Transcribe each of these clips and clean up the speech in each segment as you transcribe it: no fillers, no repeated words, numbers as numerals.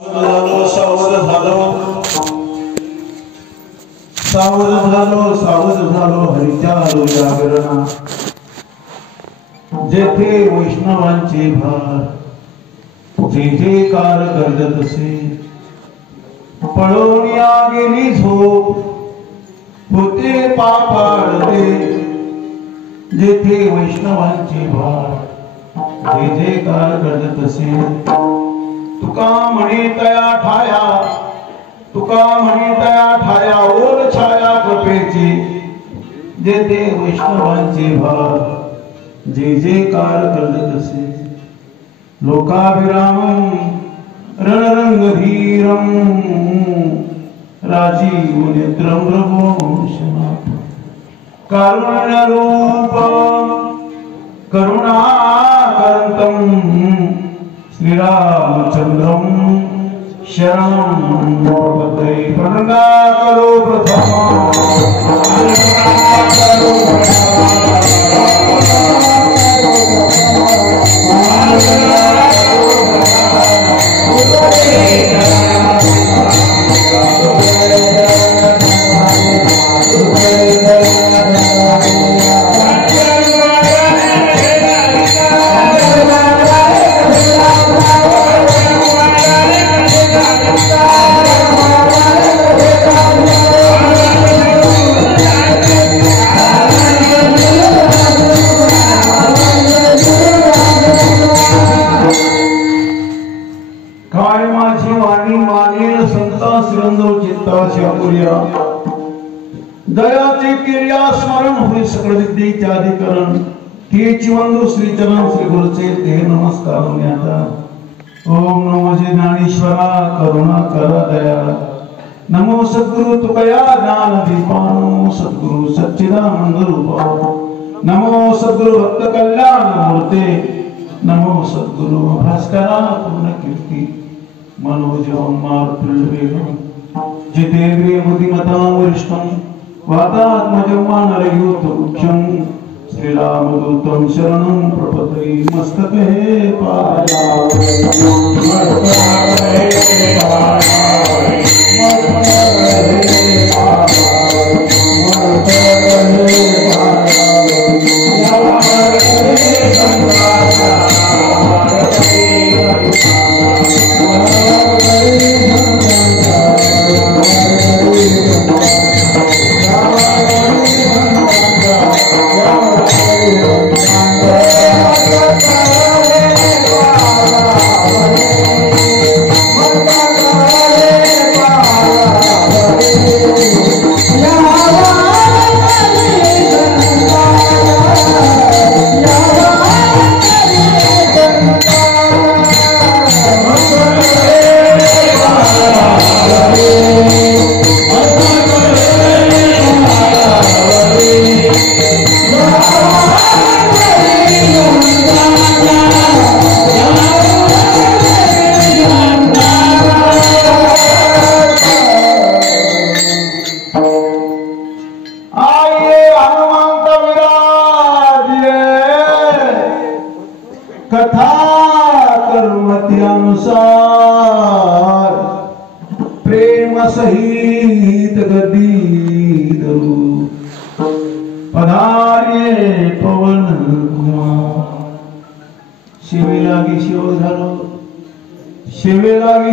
सावध झालो हरीच्या जागरणा जेथे वैष्णवांचे भार जे कार करत असे पळून या गेली झोप होते पापाडते जेथे वैष्णवांचे भार जे कार करत असे तुका म्हणे तया ठाया तुका म्हणे तया ठाया ओल छाया कृपेची जेथे वैष्णवांचे भार जे कार करत असे लोकाभिराम रणरंगधीरम राजीव नेत्रम रघुवंशनाथ कारुण्यरूप करुणाकरंतम श्रीरामचंद्रम शरणं प्रपद्ये प्रणता करो दयाचे क्रिया स्मरण होई सकळ विद्येचे अधिकरण तेची वंदू श्री चरण श्री गुरुचे ते नमस्कार होण्याचा ओम नमो ज्ञानेश्वरा करुणा कर दया नमो सद्गुरु तुकया ज्ञान दीपानो सद्गुरु सच्चिदानंद रूप नमो सद्गुरु भक्त कल्याण मूर्ते नमो सद्गुरु भास्करा पूर्ण कीर्ती मनोजम मारुतुल्यवेगम जितेन्द्रिय बुद्धिमता वरिष्ठम वातात्मजमानरयूत मुख्यम श्रीरामदूतं शरणं प्रपद्ये मस्तके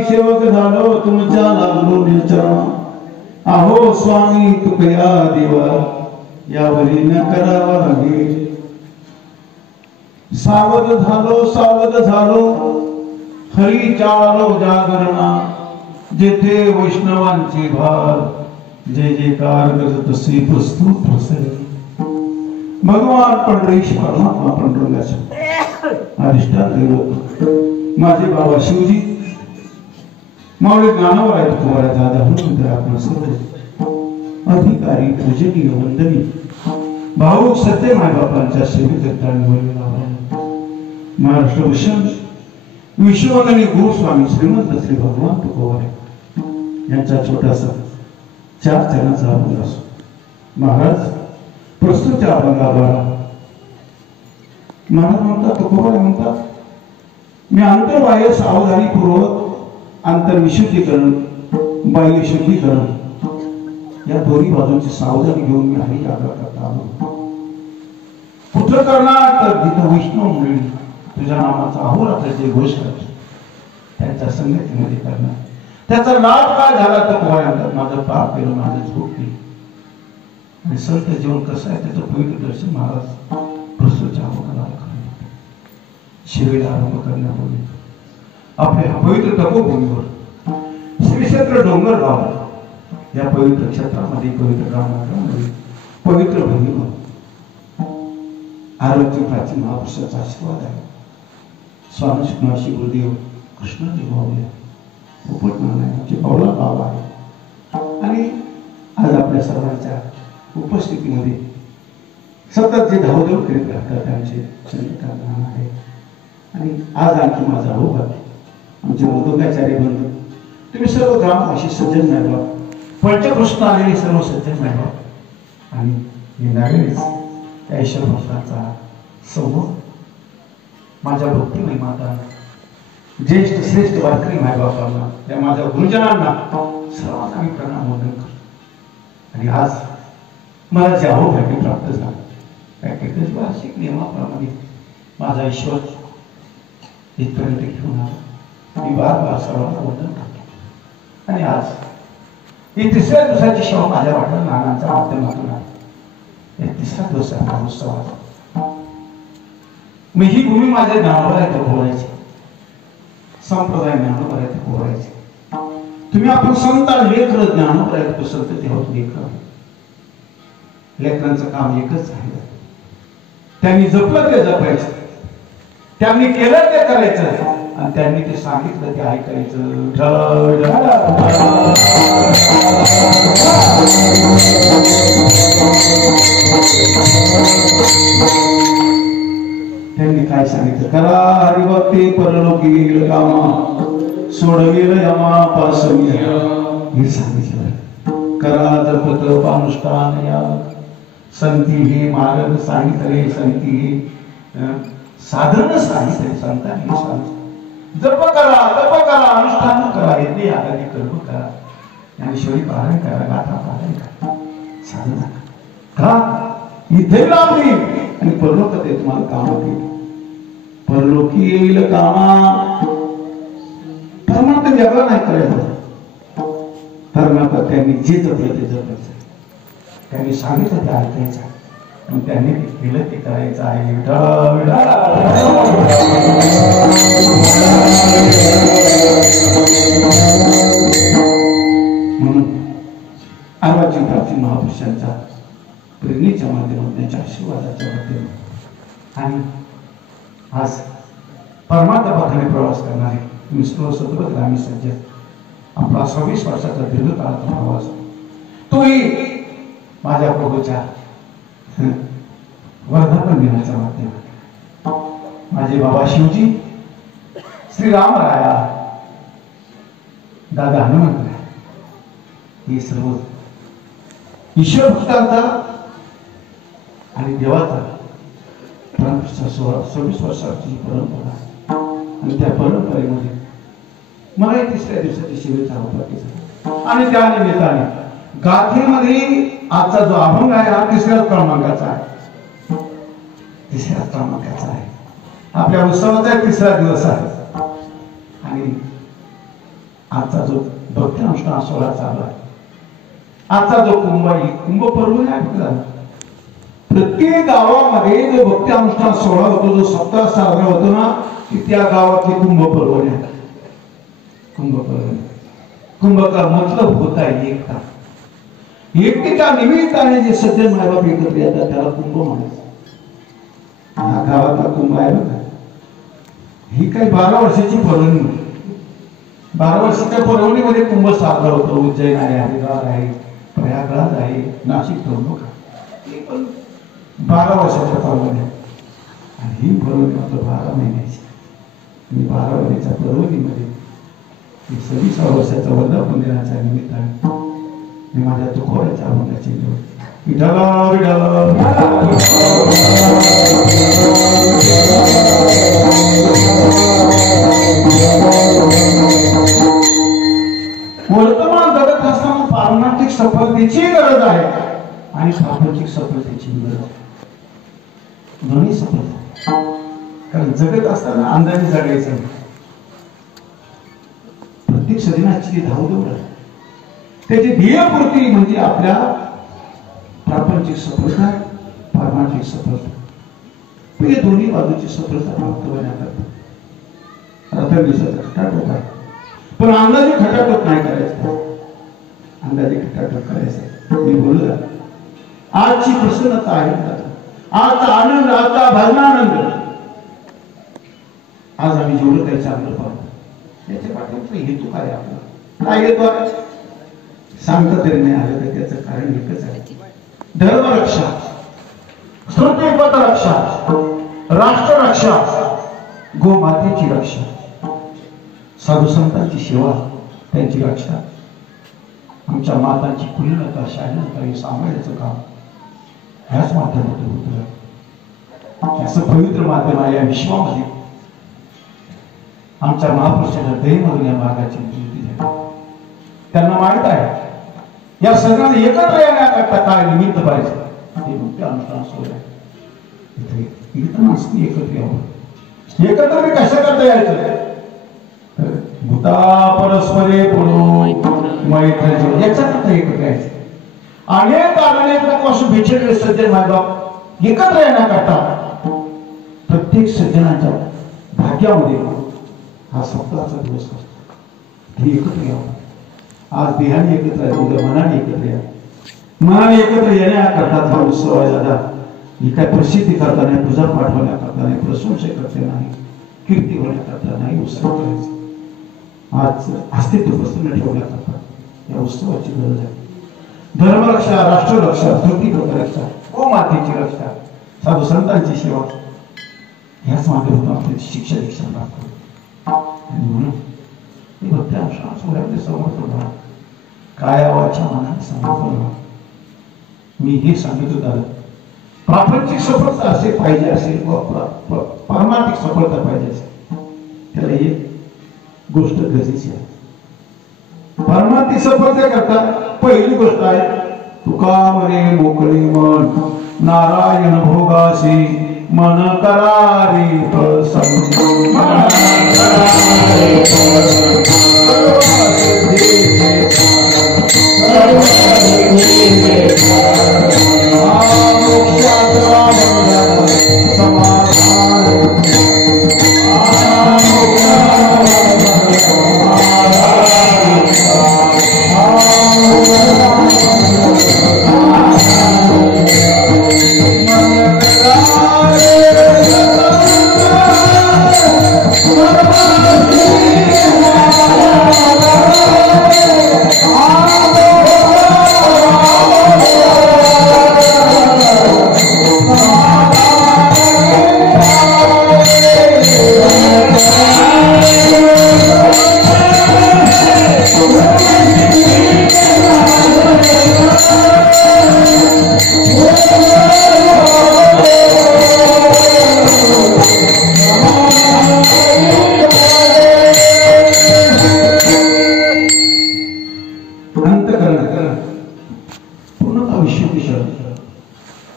सेवक झालो तुमच्या लागलो निचरण आहो स्वामी तुकया देवा यावरी न करावा लागे सावध झालो हरी चालो जागरणा जेथे वैष्णवांचे भार जे कार करत असे प्रस्तुत असेल भगवान पंढरीश परमात्मा पंढरंगाचा अधिष्ठान दैवत माझे बाबा शिवजी मावळे ज्ञानावर आहेत कुमारा दादा म्हणून आपण सर्व अधिकारी पूजनीय वंदनीय भाऊक सत्य मायबापांच्या सेवेकरता निवडलेला महाराष्ट्र भूषण विश्ववंदनीय गुरुस्वामी श्रीमंत श्री भगवान तुकोबार यांचा छोटासा 4 चरणाचा अभंग असो महाराज प्रस्तुत अभंगाद्वारा महाराज म्हणतात तुकोबार म्हणतात मी अंतर्बाह्य सावधानीपूर्वक अंतर्विशुद्धीकरण, बाह्य शुद्धीकरण या दोन्ही बाजूंची सावधानी घेऊन मी हरी यात्रा करता आलो. कुठं करणार तर जिथं विष्णू मंडळी तुझ्या नामाचा अहोरात्र जे घोष करतो त्यांच्या संगतीमध्ये करणार. त्याचा लाभ काय झाला तर पोहाय म्हणतात माझं पाप केलं, माझं झोप केली. आणि संत जीवन कसं आहे त्याचं पवित्र दर्शन महाराज प्रसूच्या अवघाला शिवेला आरंभ करण्यापूर्वी आपल्या पवित्र तपोभूमीवर श्री क्षेत्र डोंगरगाव या पवित्र क्षेत्रामध्ये, पवित्र रामामध्ये, पवित्र भूमीवर आरोग्य प्राचीन महापुरुषाचा आशीर्वाद आहे. स्वामी श्री गुरुदेव कृष्णदेव भावले उपटनारायणाचे पावला भाव आहे. आणि आज आपल्या सर्वांच्या उपस्थितीमध्ये सतत जे धावधाव करीत राहतात त्यांचे चंद्रकांत आहे. आणि आज आणखी माझा भाऊ आहे आमचे मधुकाचार्य बंधू, तुम्ही सर्व ग्रामवासी सज्जन मिळवा, पंचकृष्ण आलेले सर्व सज्जन मिळवा. आणि येणारेच त्या ईश्वर भक्तांचा समूह माझ्या भक्तिमय माता, ज्येष्ठ श्रेष्ठ वारकरी मायबापांना, त्या माझ्या गुरुजनांना सर्वांना मी प्रणाम वंदन करतो. आणि आज मला जे अहोभाग्य प्राप्त झालं त्या वार्षिक नियमाप्रमाणे माझा ईश्वर इथपर्यंत घेऊन आला. मी वारंवार सर्वांना वंदन करतो. आणि आज ही तिसऱ्या दिवसाची सेवा माझ्या वाटत नानांच्या माध्यमातून आहे. या तिसऱ्या दिवसाचा उत्सवाचा मी ही भूमी माझ्या ज्ञानोबा पोहायची, संप्रदाय ज्ञानोबा पोहायची. तुम्ही आपण संत लेख ज्ञानोबा संत तेव्हा लेख लेखनाचं काम एकच आहे. त्यांनी जपलं ते जपायचं, त्यांनी केलं ते करायचं, आणि त्यांनी ते सांगितलं ते ऐकायचं. त्यांनी काय सांगितलं? करा हरिभक्ती परलोकी येईल कामा, सोडविल यमा पासवी, हे सांगितलं. करा जप तप अनुष्ठान या संती हे मार्ग सांगितले, संती हे साधन सांगितले, संतांनी सांगितले. जप करा, तप करा, अनुष्ठान करा, यज्ञ यागादी कर्म करा, ज्ञानेश्वरी पारायण करा, गाथा पारायण करा, साधना का इथे लावली आणि परलोकात तुम्हाला काम केली. परलोकी येईल कामा, परमार्थ वेगळा नाही करायचा. परमार्थ त्यांनी जे जपलं ते जपायचं, त्यांनी सांगितलं ते ऐकायचं, आणि त्यांनी केलं ते करायचं आहे. म्हणून आवाजी प्राचीन महापुरुषांच्या प्रेरणेच्या माध्यमातून, त्यांच्या आशीर्वादाच्या माध्यमातून, आणि आज परमार्थ पथाने प्रवास करणारे मिस्टर सतत ग्रामीण सज्जन, आपला 26 वर्षाचा दीर्घकाळाचा प्रवास, तोही माझ्या प्रभूच्या वर्धापन दिनाच्या माध्यमातून माझे बाबा शिवजी, श्री रामराया, दादा हनुमंतराय, हे सर्व ईश्वर भक्तांचा आणि देवाचा परंपरा 26 वर्षाची परंपरा. आणि त्या परंपरेमध्ये मला तिसऱ्या दिवसाची शिबिर चालवली. आणि त्या निमित्ताने गाथेमध्ये आजचा जो अभंग आहे हा तिसऱ्या क्रमांकाचा आहे. तिसऱ्या क्रमांकाचा आहे. आपल्या उत्सवाचा तिसरा दिवस आहे. आणि आजचा जो भक्ती अनुष्ठान सोहळा चालू आहे, आजचा जो कुंभ पर्व आहे, प्रत्येक गावामध्ये जो भक्ती अनुष्ठान सोहळा होतो, जो सप्ताह साजरा होतो ना, की त्या गावातले कुंभ पर्व आहे. कुंभ पर्व, कुंभ का मतलब होता है एकता. एकतेच्या निमित्ताने जे सज्जन मायबाप एकत्र येतात त्याला कुंभ म्हणायचं. हा गावातला कुंभ आहे बघा. ही काही 12 वर्षाची पर्वणी. 12 वर्षाच्या पर्वणीमध्ये कुंभ साजरा होतो. उज्जैन आहे, हरिद्वार आहे, प्रयागराज आहे, नाशिक, त्र्यंबक आहे. पण 12 वर्षाच्या पर्वणी. आणि ही पर्वणी मात्र 12 महिन्याची. आणि 12 महिन्याच्या पर्वणीमध्ये 26 वर्षाच्या वर्धापन दिनाच्या निमित्ताने मी माझ्या तुकोराच्या अभंगाची विठाला विठाला सफलतेची गरज आहे आणि प्रापंचिक सफलतेची गरज आहे. दोन्ही सफलता. कारण जगत असताना अंदाजे जगायचं. प्रत्येक सदिनाची धावदौड आहे. त्याची ध्येयपूर्ती म्हणजे आपल्या प्रापंचिक सफलता, पारमार्थिक सफलता. म्हणजे दोन्ही बाजूची सफलता प्राप्त होण्याकरता आता दिवसाचा खटाटोप आहे. पण अंदाजे खटाटोप नाही करायचं. अंदाजे खटाटोप करायचं. मी बोलू द्या. आजची प्रसन्नता आहे, आजचा आनंद, आजचा भजनानंद, आज आम्ही जेवढं काही चांगलं पाहतो याच्या पाठीमागचा हेतू काय आपला? काय हेतू आहे सांगता तरी नाही आलं तर त्याचं कारण एकच आहे. धर्मरक्षा, श्रुतिपथ रक्षा, राष्ट्र रक्षा, गोमातेची रक्षा, साधू संतांची सेवा, त्यांची रक्षा, आमच्या मातांची कुलीनता, शालीनता हे सांभाळायचं काम ह्याच माध्यमातून होतं. असं पवित्र माध्यम आहे या विश्वामध्ये. आमच्या महापुरुषांच्या दहीमधून या मार्गाची निर्मिती झाली. त्यांना माहित आहे या सगळ्यांना एकत्र येण्याकरता काय निमित्त पाहिजे. ते मुख्य अनुष्ठान सोहळा इथं माणसं एकत्र यावं. एकत्र मी कशा करता यायचं? भूता परस्परे पुरो मैत्री याच्याकरता एकत्र यायचं. अनेक वर्ष बिछडलेले सज्जन मायबाप एकत्र येण्याकरता प्रत्येक सज्जनाच्या भाग्यामध्ये हा सप्ताहाचा दिवस असतो. हे एकत्र यावं. आज देहाने एकत्र आहे, उद्या मनाने एकत्र या. मनाने एकत्र येण्याकरता हा उत्सव आहे दादा. ही काय प्रसिद्धी करता नाही, पूजा पाठ होण्याकरता नाही, प्रशंसा करता नाही, कीर्ती होण्याकरता नाही उत्सव करायचा. आज अस्तित्व प्रसन्न ठेवण्याकरता या उत्सवाची गरज आहे. धर्मरक्षा, राष्ट्ररक्षा, श्रुतिपथ रक्षा, गोमातेची रक्षा, साधू संतांची सेवा ह्याच माध्यमातून आपली शिक्षा दीक्षा प्राप्त होते. आणि म्हणून समर्पण व्हा, काया वाचा मनाने समर्पण व्हा. मी हे सांगत होतो प्रापंचिक सफलता असेल पाहिजे असेल पारमार्थिक सफलता पाहिजे असेल त्याला एक गोष्ट गरजेची आहे. पारमार्थिक सफलता करता पहिली गोष्ट आहे तुका म्हणे मोकळे मन, नारायण भोगासी मन करारी प्रसन्न.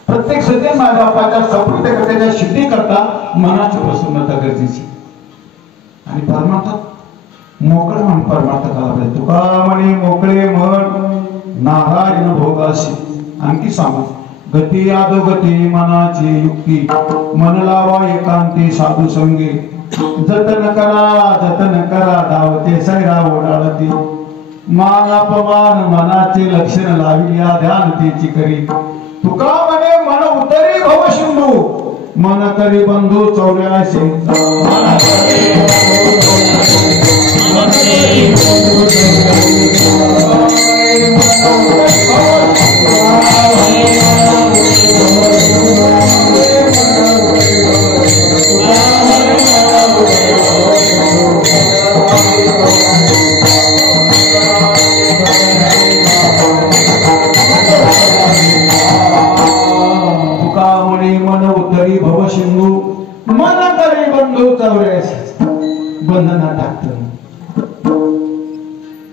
प्रत्येक सज्जन मायबापाच्या सफलतेच्या सिद्धी करता मनाची प्रसन्नता गरजेची. आणि परमार्थात मोकळे मन परमार्थाला पाहिजे. तुका म्हणे मोकळे मन, नारायण भोगासी. आणखी सांगू गती आदोगती मनाची युक्ती, मन लावा एकांती साधू संगी. जतन करा धावते सैरा ओढाळती. मान अपमान मनाचे लक्षण लाविल्या ध्यान तेची करी. तुका म्हणे मन उतरी भव सिंधू, मन करी बंधू चौऱ्याशी. बंधनात टाकतं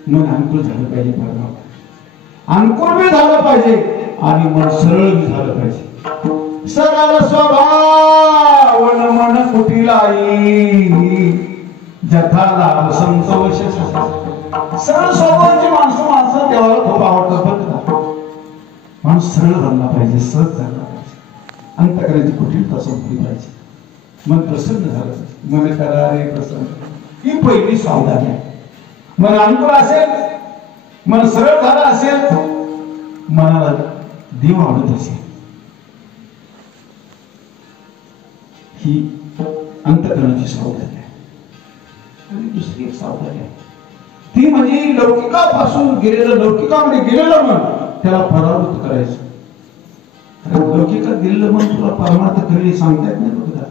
मन अंकुर झालं पाहिजे. परमात्मा अंकुर बी झालं पाहिजे आणि मन सरळ बी झालं पाहिजे. सरळ स्वभाव मन कुटिलाई जथाला संतोष. सरळ स्वभावाची माणसं देवाला खूप आवडतात बरं का. माणूस सरळ झाला पाहिजे, सहज झाला पाहिजे, अंतकरणाची कुटिलता संपली पाहिजे, मन प्रसन्न झालं, मन करारे प्रसन्न. ही पहिली सावधानी आहे. मन अंकुर असेल, मन सरळ झालं असेल, मनाला देव आवडत असेल, ही अंतकरणाची सावधानी आहे. आणि दुसरी एक सावधानी आहे ती म्हणजे लौकिकापासून गेलेलं, लौकिकामध्ये गेलेलं मन त्याला परावृत्त करायचं. लौकिकात गेलेलं मन तुला परमार्थ कधी सांगता येत नाही बघा.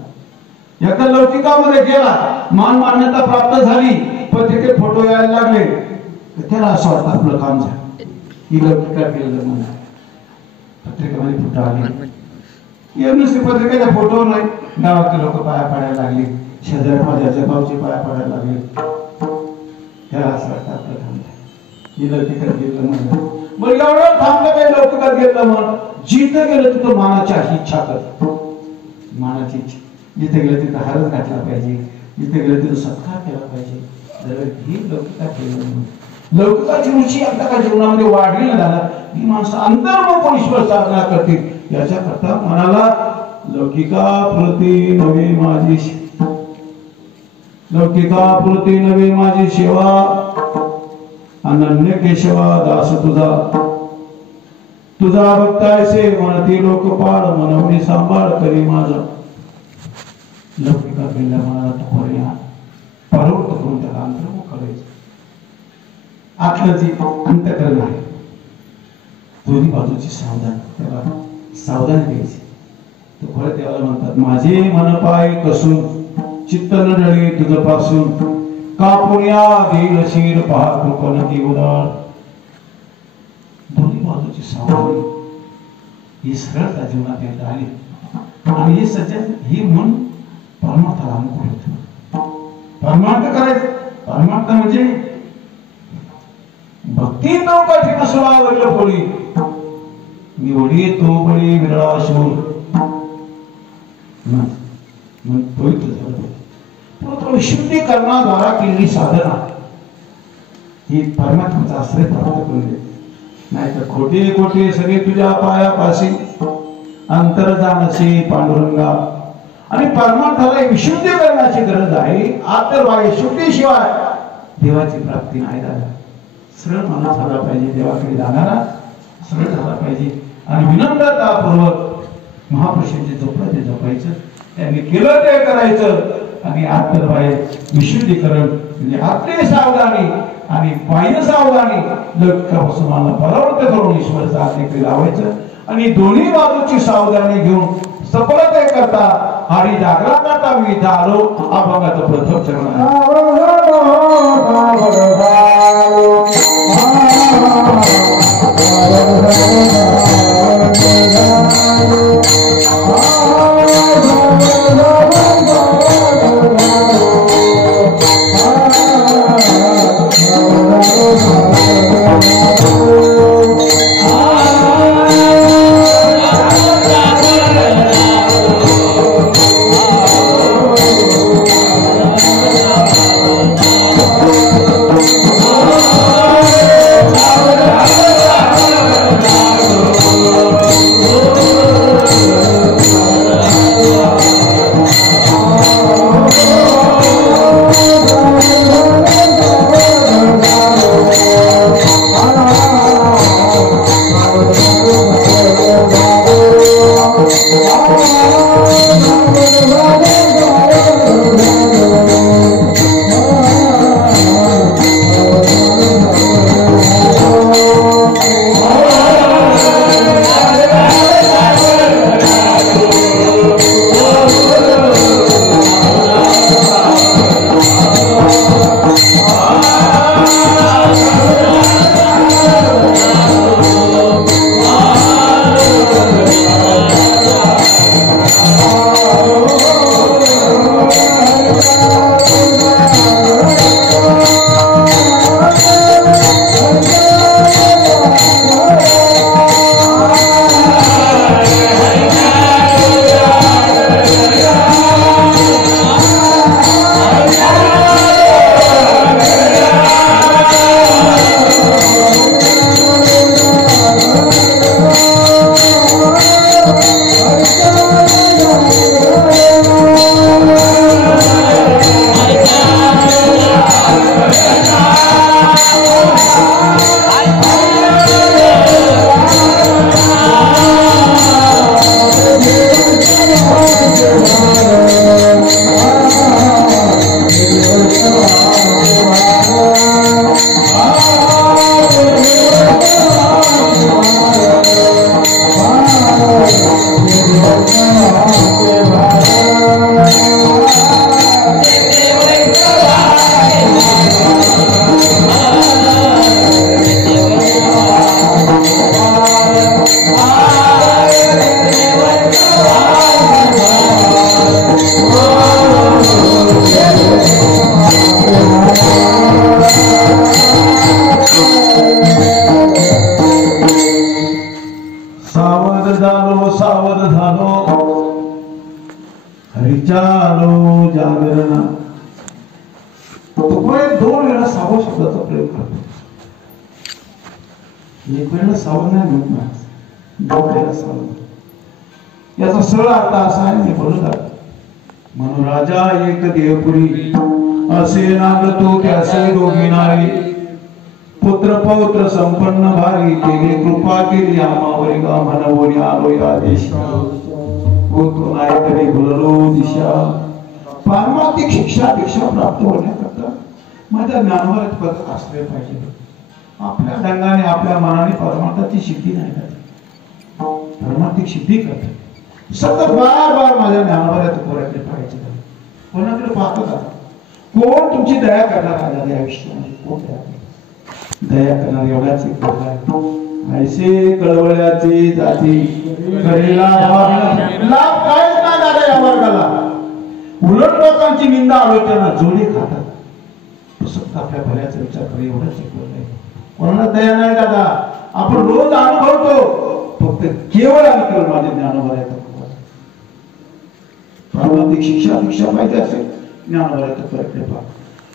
एका लौकिकामध्ये गेला, मान मान्यता प्राप्त झाली, पत्रिकेत फोटो यायला लागले, त्याला असं वाटतं आपलं काम झालं. ही लौकिकात गेलेलं मन आहे. पत्रिकेमध्ये फोटो आले, नुसते पत्रिकेचा फोटो नाही, गावातले लोक पाया पडायला लागले, शेजारी माझ्या गावचे पाया पडायला लागले, त्याला असं वाटतं आपलं काम झालं. ही लौकिकात गेलेलं मन. मग एवढं थांबलं काही लौकिकात गेलं मन, जिथं गेलं तिथं मानाची इच्छा करत, मानाची इच्छा. जिथे गेलं तिथं हारच घातला पाहिजे, जिथे गेलं तिथं सत्कार केला पाहिजे. ही लौकिकात गेलं. लौकिकाची रुची आपल्या जीवनामध्ये वाढली ना झाला, ही माणसं अंतर्मुख ईश्वर साधना करतील. याच्याकरता मनाला लौकिका प्रति नवे माझी, लौकिका प्रति नवे माझी सेवा, अनन्य केशवा दास तुझा, तुझा भक्तायसे म्हणती लोकपाळ, मनवणी सांभाळ करी माझा. लौकिका गेल्या मनाला तुकोऱ्या परोक्त करून त्याला अंतर्मुख करायचं. आतलं जी अंतकरण आहे, दोन्ही बाजूची सावधान, त्याला सावधान घ्यायची. तुकोऱ्या देवाला म्हणतात, माझे मन पाय कसून चित्त न डळे तुझ पासून, कापुण्या देईल शिर पहा कृपण ती उदार. दोन्ही बाजूची सावधानी ही सरळता जीवनात येत आली आणि हे सज्जन ही मन परमार्थाला अनुकूल होतं. परमार्थ करायचं, परमार्थ म्हणजे भक्ती तो कठीण सुरावरलं पोळी, निवडी तो बळी विरळा शूर. मन पवित्र झालं. शुद्धीकरणाद्वारा केलेली साधना ही परमात्म्याचा आश्रय प्राप्त करून देते. नाही तर खोटे खोटे सगळे तुझ्या पायापाशी अंतर जाणसे पांडुरंगा. आणि परमार्थाला विशुद्धी करण्याची गरज आहे. आंतरबाह्य शुद्धीशिवाय देवाची प्राप्ती नाही झाली. सरळ माणूस झाला पाहिजे, देवाकडे जाणारा सरळ झाला पाहिजे आणि विनम्रतापूर्वक महापुरुषांचे जपलं ते जपायचं, त्यांनी केलं ते करायचं. आणि आंतरबाह्य विशुद्धीकरण म्हणजे आतली सावधानी आणि बाह्य सावधानी लौकिकापासून मला परावृत्त करून ईश्वराच्या आज्ञेकडे लावायचं. आणि दोन्ही बाजूची सावधानी घेऊन सफलते करता हरी जागरणाचा मी इथं आलो. अभंगाचं प्रथम चरण Oh एक वेळेला सावध नाही होत ना, डोक्याला सावध. याचा सरळ अर्थ असा आहे, मी बोलत म्हणून राजा एक देवपुरी असे नाग तो त्यासे दोघी नारी, पुत्र पौत्र संपन्न भारी, केली कृपा केली आमावरी गा म्हणवरी आलो या देशा, होतो नाही तरी भुललो दिशा. पारमार्थिक शिक्षा दीक्षा प्राप्त होण्याकरता माझ्या ज्ञानावर पद असले पाहिजे. आपल्या ढंगाने आपल्या मनाने परमार्थाची सिद्धी नाही करत, परमार्थिक सिद्धी करते. सतत बार माझ्या ज्ञानावर कोणाकडे पाहायचे, कोणाकडे पाहतो का, कोण तुमची दया करणार आहे या आयुष्यामध्ये, कोण दया करणार एवढ्याच एक आहे. ऐसे कळवळ्याची जाती करेला लाभ काहीच नाही दादा या वर्गाला. उलट लोकांची निंदा आलोचना जोडी खातात. फक्त आपल्या भल्याचा विचार कर, एवढंच एक आहे. कोणाला दया नाही दादा, आपण रोज अनुभवतो. फक्त केवळ आणि केवळ माझ्या ज्ञानावर येतात. प्रापंचिक शिक्षा दीक्षा पाहिजे असेल, ज्ञानावर येतात परकडे पहा.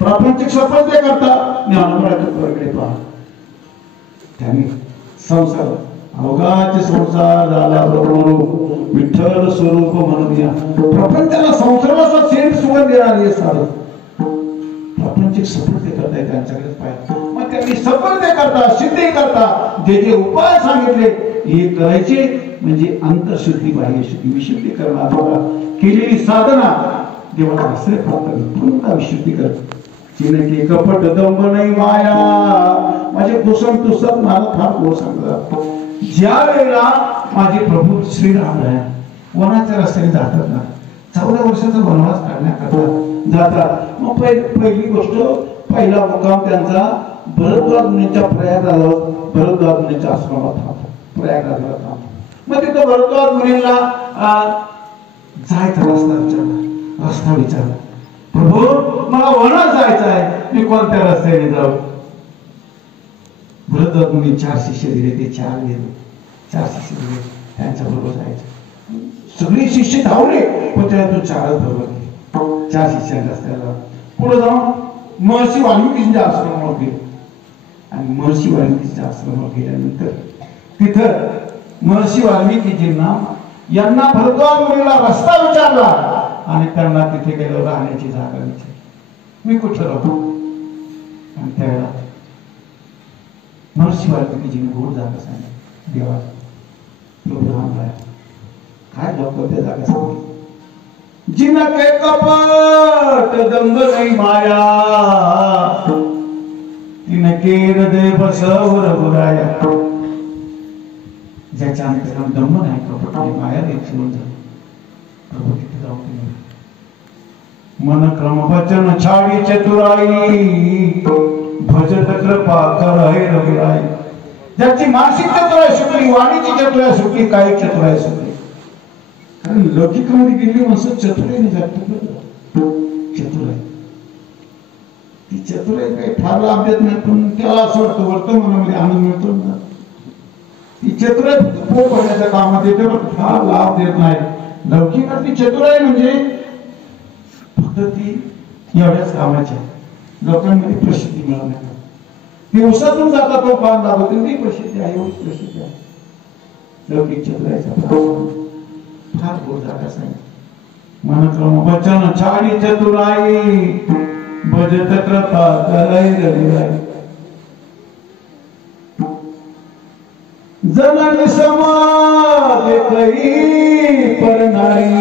प्रापंचिक सफलते करता ज्ञानावर येतात परकडे पहा. त्यांनी संसार अवघाचे संसार झाला बरोबर विठ्ठल स्वरूप म्हणून या प्रपंचाला संसाराचा सेंट सुगंध देणारी आहे. साधं प्रापंचिक सफलते करताय त्यांच्याकडे पाहिजे. मग त्यांनी सफलते करता सिद्धी करता जे जे उपाय सांगितले हे करायचे, म्हणजे अंतर्शुद्धी बाह्य शुद्धी विशुद्धी करणार केलेली साधना देवाला आश्रय प्राप्त पूर्ण विशुद्धी करत. चिनके कपट दंभ नाही माया, माझे कुसम तुसत मला फार गोड सांगतात. ज्या वेळेला माझे प्रभू श्रीराम वनाच्या रस्त्याने जातात ना, 14 वर्षाचा वनवास काढण्याकरता जातात. मग पहिली गोष्ट, पहिला मुक्काम त्यांचा भरद्वाज मुनीच्या भरद्वाज मुनीच्या आश्रमात थांबतो, प्रयागराजला थांबतो. मग तिथं भरद्वाज मुनीला जायचा रस्ता विचारला, प्रभू मला वनात जायचं आहे, मी कोणत्या रस्त्याने जाऊ. भरद्वाज मुनी 4 शिष्य दिले, ते 4 गेले, 4 शिष्य दिले, त्यांच्या बरोबर जायचं. सगळे शिष्य धावले, पण त्यातून 4च बरोबर गेले. 4 शिष्यांच्या रस्त्याला पुढे जाऊन महर्षी वाल्मिकींच्या आश्रमावर गेले. आणि महर्षी वाल्मिकींच्या आश्रमावर गेल्यानंतर तिथं महर्षी वाल्मिकीजींना यांना भरद्वाज मुनीला रस्ता विचारला आणि त्यांना तिथे गेल्यावर राहण्याची जागा विचारली, मी कुठं राहतो. आणि त्यावेळेला महर्षी वाल्मिकीजीने गोड जागा सांगितली, देवा काय त्या जागा सांगितली, जिनके कपट दंभ नाही माया, तिनके हृदय बसवर बुराया. ज्याच्या अंतरात दंभ नाही, कपट नाही, माया नाही, सोडून जा प्रभू तिथे जाऊ. मन क्रम वचन छाडी चतुराई, भजत कृपा करय रविराई. ज्याची मानसिक चतुराई सुटली, वाणीची चतुराई सुटली, कायिक चतुराई सुटली. कारण लौकिकमध्ये गेली माणसं चतुराईने जगतो. चतुराई ती चतुराई काही फार लाभ देत नाही, पण त्याला असं वाटतं वर्तमानामध्ये आनंद मिळतो ना. ती चतुराई पोट भरण्याच्या कामात येते, पण फार लाभ देत नाही. लौकिकातली चतुराई म्हणजे फक्त ती एवढ्याच कामाची, लोकांमध्ये प्रसिद्धी मिळवण्यात. दिवसातून जाता तो पान लागतो, ती प्रसिद्धी आहे, एवढीच प्रसिद्धी आहे. लौकिक चतुराईचा फार गोड जागा सांगितलं. मन क्रम वचन छाडी चतुराई, भजत कृपा करय रविराई. जननी समाज कई परनारी,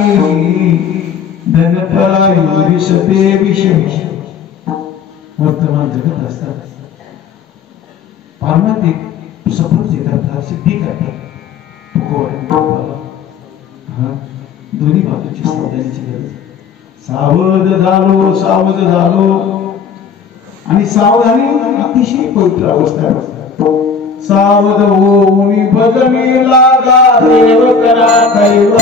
धन परायु विषते विषय. वर्तमान जगत असतात पारमार्थिक सफल करतात, सिद्धी करतात. दोन्ही बाजूची सावधानीची गरज. सावध झालो आणि सावधानी अतिशय पवित्र अवस्था आहे. सावध होऊन भजनी लागा, देव करा कैव.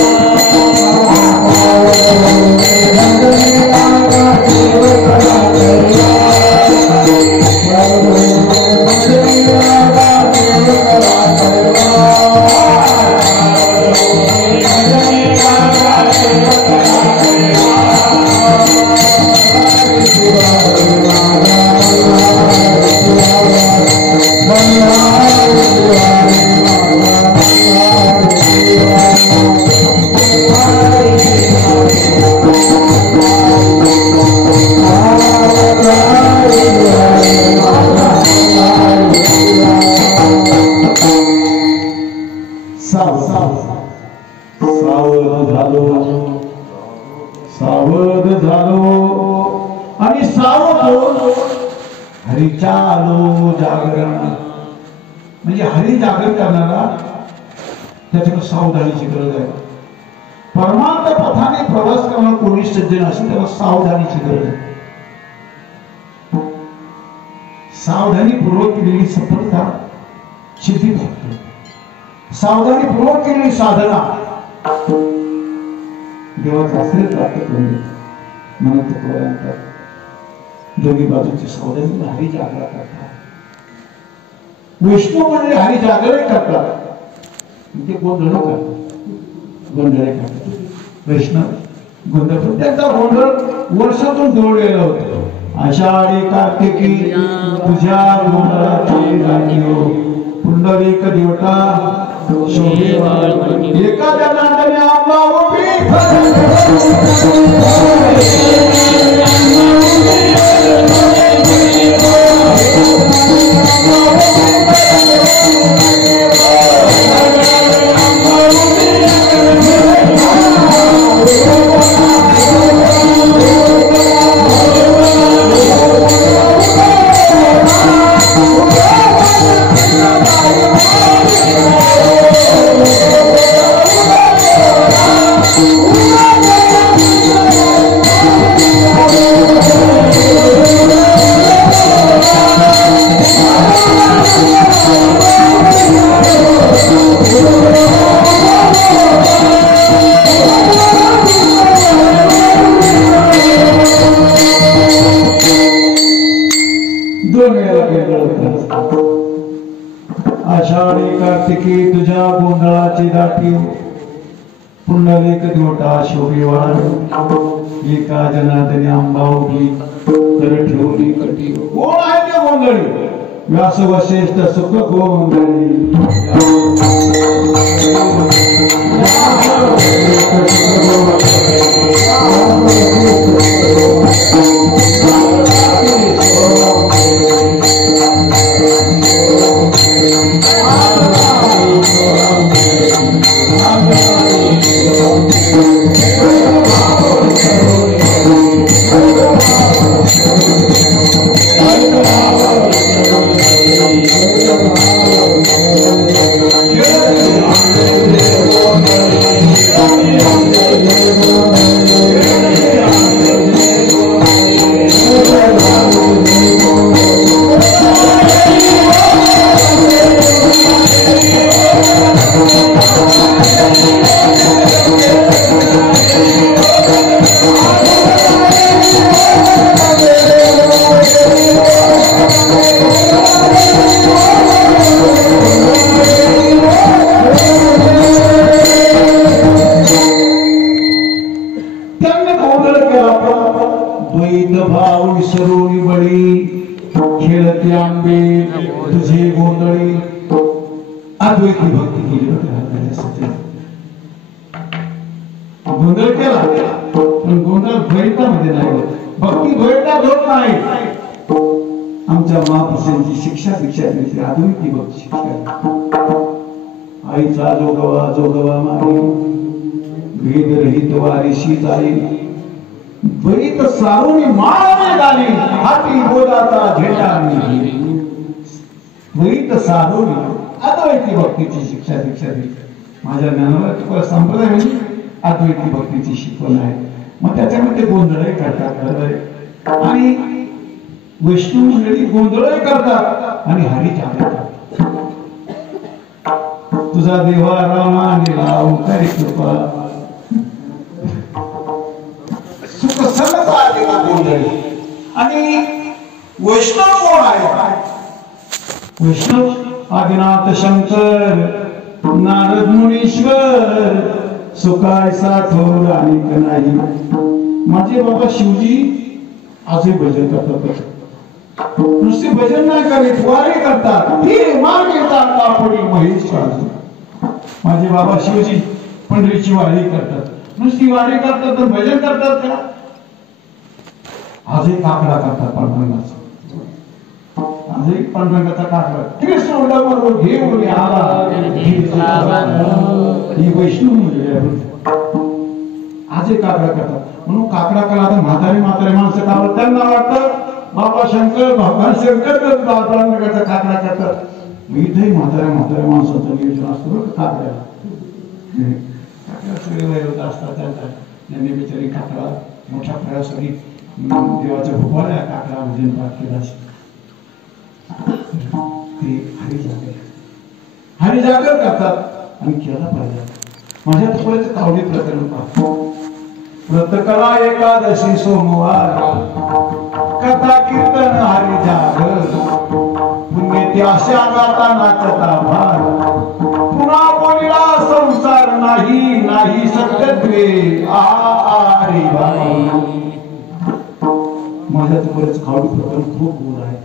Bye. म्हणजे हरी जागर करणारा त्याच्याकडे सावधानीची गरज आहे. परमार्थ पथाने प्रवास करणारा कोणी सज्जन असेल त्याला सावधानीची गरज आहे. सावधानीपूर्वक केलेली सफलता सिद्धी प्राप्त, सावधानीपूर्वक केलेली साधना देवाचा आश्रय प्राप्त करून देते. म्हणून तुकोबांतर दोन्ही बाजूची सावधानी हरी जागरण करतात. विष्णू म्हणजे हरी जागरण करतात, ते गोंधळ करतात, गोंधळे करतात. वैष्णव गोंधळ, त्यांचा गोंधळ वर्षातून दौडलेला होता. आषाढी कार्तिकी तुझ्या गोंधळाची राखीव, पुंडलिक देवता शोभे एका जनार्दनी आंबा उभी आषाढी कार्तिकी तुझ्या गोंधळाची दाटी, पुंडलिक देवता शोभेवाण एका जनार्दनी आंबा उभी तर ठेवली कटी. कोण आहे ते गोंधळी? व्यास वशिष्ठ सुख गोंधळी. तुझे गोंधळी अद्वैती भक्ती केली होती. गोंधळ केला पण गोंधळ द्वैतामध्ये नाही होत, भक्ती द्वैतात होत नाही. आमच्या महापुरुषांची शिक्षा दिली अद्वैती भक्ती शिक्षा. आईचा जोगवा जोगवा मारी भेद रहित वारीशी जाई, द्वैत सारुनी माळाने गाली हाती बोलाचा झेंडा मी. द्वैत सारुनी अद्वैती भक्तीची शिक्षा दिली. माझ्या ज्ञानावर संप्रदाय म्हणजे अद्वैती भक्तीची शिकवण आहे. मग त्याच्यामध्ये गोंधळ करतात आणि विष्णू मंडळी गोंधळ करतात आणि हरी जागतात. तुझा देवा रामा निला ओंकारी कृपा सुख समता देवा गोंधळी. आणि वैष्णव कोण आहे? वैष्णव आदिनाथ शंकर नारद मुनीश्वर सुखायसा थोर आणि नाही. माझे बाबा शिवजी आजही भजन करतात. नुसते भजन नाही करीत, वारी करतात. मार्ग येतात कापडी महेश काढतो. माझे बाबा शिवजी पंढरीची वारी करतात. नुसती वारी करतात तर भजन करतात का? आजही काकडा करतात पांडुरंगाचा. आजही पांडुरंगाचा काकडा कृष्ण उडावर घेऊन आला ही वैष्णव म्हणजे आजही काकडा करतात. म्हणून काकडा कला आता म्हातारी माणसं का त्यांना वाटतं बाबा शंकर भगवान शंकर पांडुरंगाचा काकडा करतात. इथेही म्हाताऱ्या माणसाचं नियोजन असतं बरं काकड्याला. काकड्या सगळे वयोवृद्ध असतात, त्यांनी बिचारी काकडा मोठ्या प्रयासाने देवाच्या भोपाळ्या काकडा भजन पाठ केला. ते हरिजागर करतात आणि केला पाहिजे. माझ्या थोड्याचं कावडी प्रकरण पाहतो. व्रतकला एकादशी सोमवार कथा कीर्तन हरिजागर पुण्यत्याशा गाता नाचता भार पुन्हा बोलिला संसार नाही नाही सत्यत्वे आरे बाई. माझ्या थोड्याचं कावडी प्रकरण खूप गोड आहे.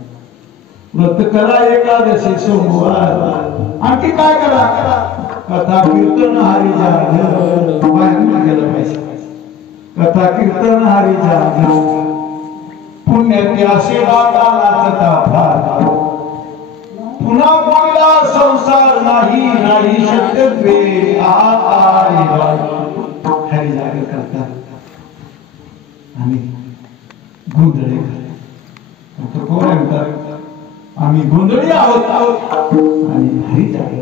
व्रतकला एकादशी सोमवार आणखी काय करा कथा कीर्तन हरिजागर बाहेर गेलं पाहिजे. कथा कीर्तन हरिजागर पुण्यात्याशे गाता नाचता भार पुन्हा बोलला संसार नाही नाही सत्यत्वे आरे बाई. हरिजागर करतात आणि गोंधळी करतात. कोण म्हणतात आम्ही गोंधळी आहोत आणि हरिजागर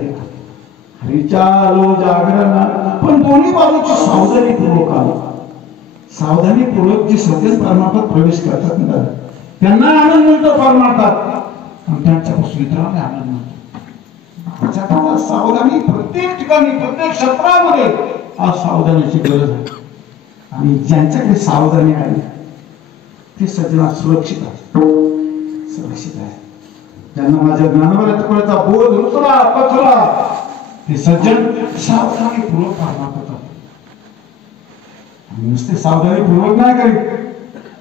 हरिचालो जागरण. पण दोन्ही बाजूची सावधानीपूर्वक आलो. सावधानीपूर्वक जे सत्य परमार्थात प्रवेश करतात ना त्यांना आनंद मिळतो परमार्थात आणि त्यांच्यापासून इतरांना आनंद मिळतो. सावधानी प्रत्येक ठिकाणी प्रत्येक क्षेत्रामध्ये आज सावधानीची गरज आहे. आणि ज्यांच्याकडे सावधानी आहे ते सज्जना सुरक्षित आहे. सुरक्षित आहे. ज्यांना माझ्या ज्ञानवराचा बोध रुचला पचला ते सज्जन सावधानीपूर्वक परमार्थात नुसते सावधानीपूर्वक नाही करीत.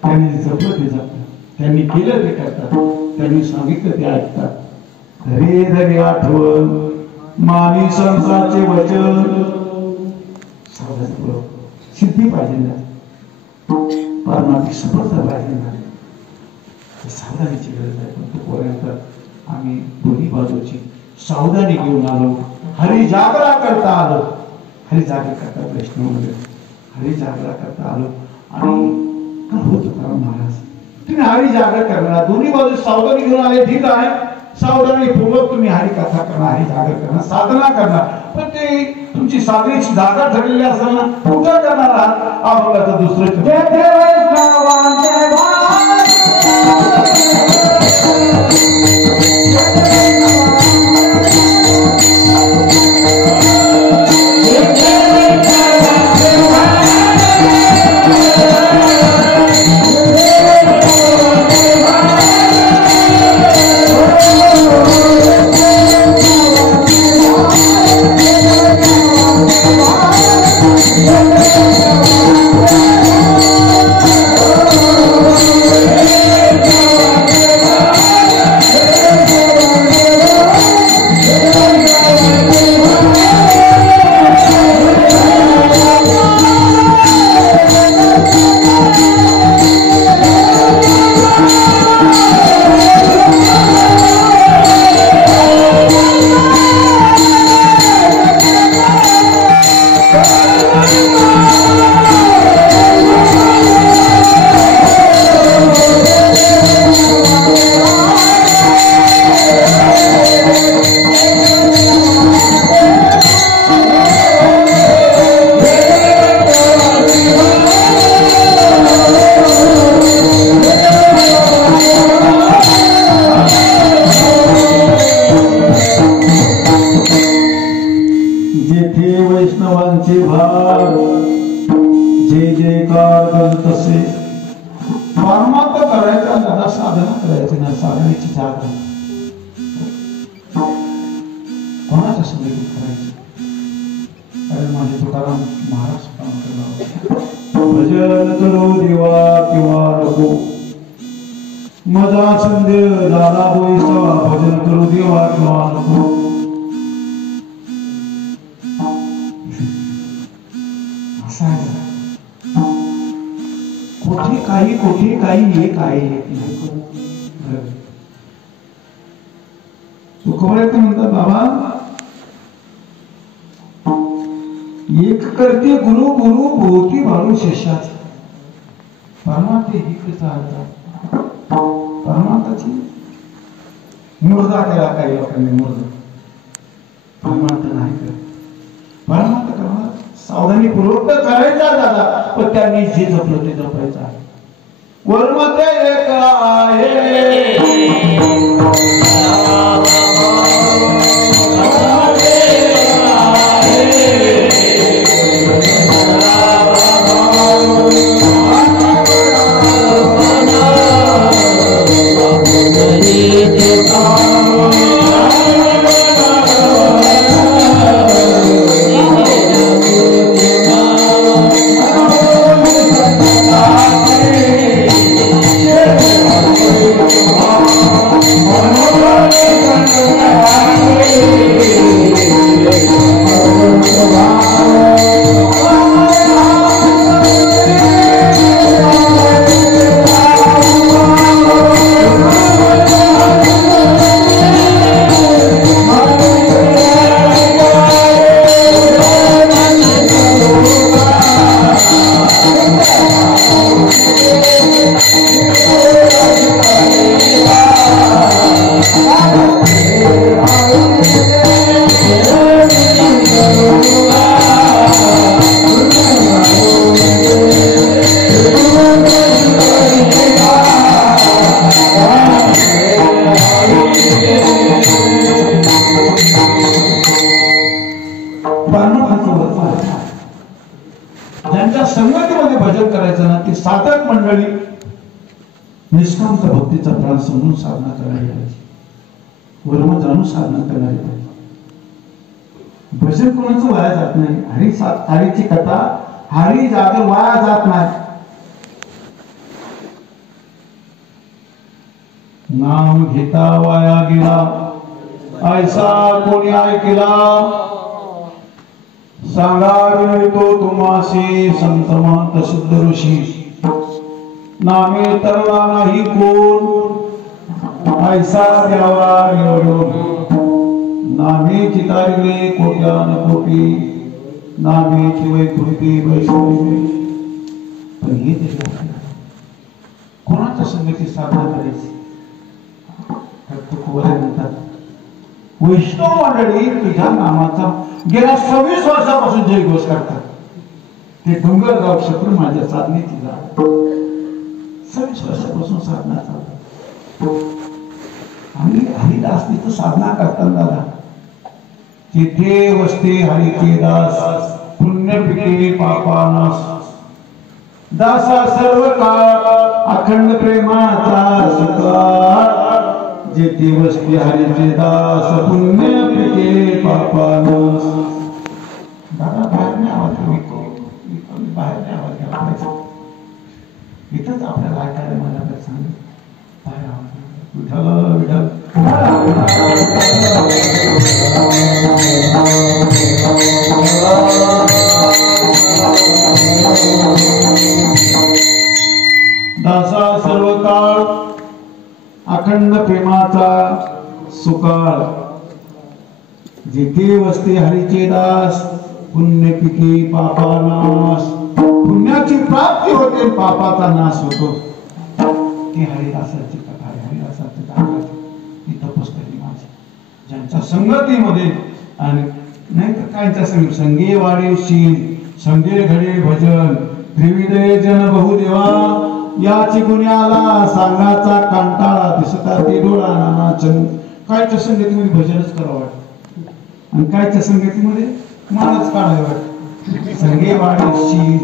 त्यांनी जपलं ते जपलं, त्यांनी केलं ते करतात, त्यांनी सांगितलं ते ऐकतात. धरे धरे आठवण मानी संतांचे वचन. सावधानीपूर्वक सिद्धी पाहिजे ना, परमार्थिक सफलता पाहिजे ना, सावधानीची गरज आहे. पण तोपर्यंत आम्ही दोन्ही बाजूची सावधानी घेऊन आलो. हरिजागरा करता आलो. हरिजागर करता वैष्णव हरिजागरा करता आलो. आणि होत महाराज तुम्ही हरिजागर करणार दोन्ही बाजू सावधानी घेऊन आले ठीक आहे. सावधानीपूर्वक तुम्ही हरिकथा करणार हरिजागर करणार साधना करणार. पण ते तुमची साधनेची जागा ठरलेली असेल ना कुठं करणार आहात आम्हाला तर दुसरं म्हणतात बाबा एक करते गुरु गुरु भोवती भाळू शिष्याचा. परमार्थ ही कृता परमार्थाची मूर्त मुर्दा केला काही लोकांनी मुर्दा. परमार्थ नाही करत. परमार्थ करणार सावधानीपूर्वक करायचा दादा, पण त्यांनी जे जपलं ते जपायचं आहे. वर्मते एक आहे ज्यांच्या संगतीमध्ये भजन करायचं ना, ती साधक मंडळी निष्कांत भक्तीचा प्राण समजून साधना करणारी पाहिजे. वर्म जाणून साधना करणारी पाहिजे. भजन कोणाचं वाया जात नाही. हरीची कथा हरी जागर वाया जात नाही. नाम घेता वाया गेला ऐसा कोणी ऐकला, सांगा तो तुम्हासी संत महंत सिद्ध ऋषी. नामे तरला नाही कोण ऐसा द्यावा निवडून. नामे चितारिले कोट्यान कोटी, नामेची वैकुंठी वैष्णवी. पण हे कोणाच्या संगती साधना करायची. म्हणतात वैष्णव मंडळी तुझ्या नामाचा गेल्या 26 वर्षापासून जयघोष करतात. ते डोंगरगाव क्षेत्र माझ्या साधनेची जागा. 26 वर्षापासून साधना चालतात. आम्ही हरिदास तिथं साधना करताना दादा, तिथे वसते हरिचे दास, पुण्य पिके पापानास. दासा सर्व काळ अखंड प्रेमाचा सुका, जेथे वसते हरिचे दास, पुण्य पिके पापानास. दादा बाहेर नाही आवाज बाहेर नाही आवाज घ्यायला पाहिजे. इथंच आपल्याला ऐकायला मला सांग बाहेर आवाज विठ्ठल विठ्ठल. दासा सर्व काळ अखंड प्रेमाचा सुकाळ, जेथे वसते हरीचे दास, पुण्य पिके पापानाश. पुण्याची प्राप्ती होते, पापाचा नाश होतो. ती हरिदासाची कथा आहे. हरिदासाची ती तपस्वी माझी ज्यांच्या संगतीमध्ये, आणि नाही तर कायच्या संगे वाडेशील, संगे घडे भजन, त्रिविधे जन बहुदेवा. याची गुन्ह्याला सांगाचा कंटाळा, दिसता ते डोळा नाचन. कायच्या संगतीमध्ये भजनच करावं वाटतं, आणि कायच्या संगतीमध्ये मानच काढावं वाटतं. संगे वाडेशील,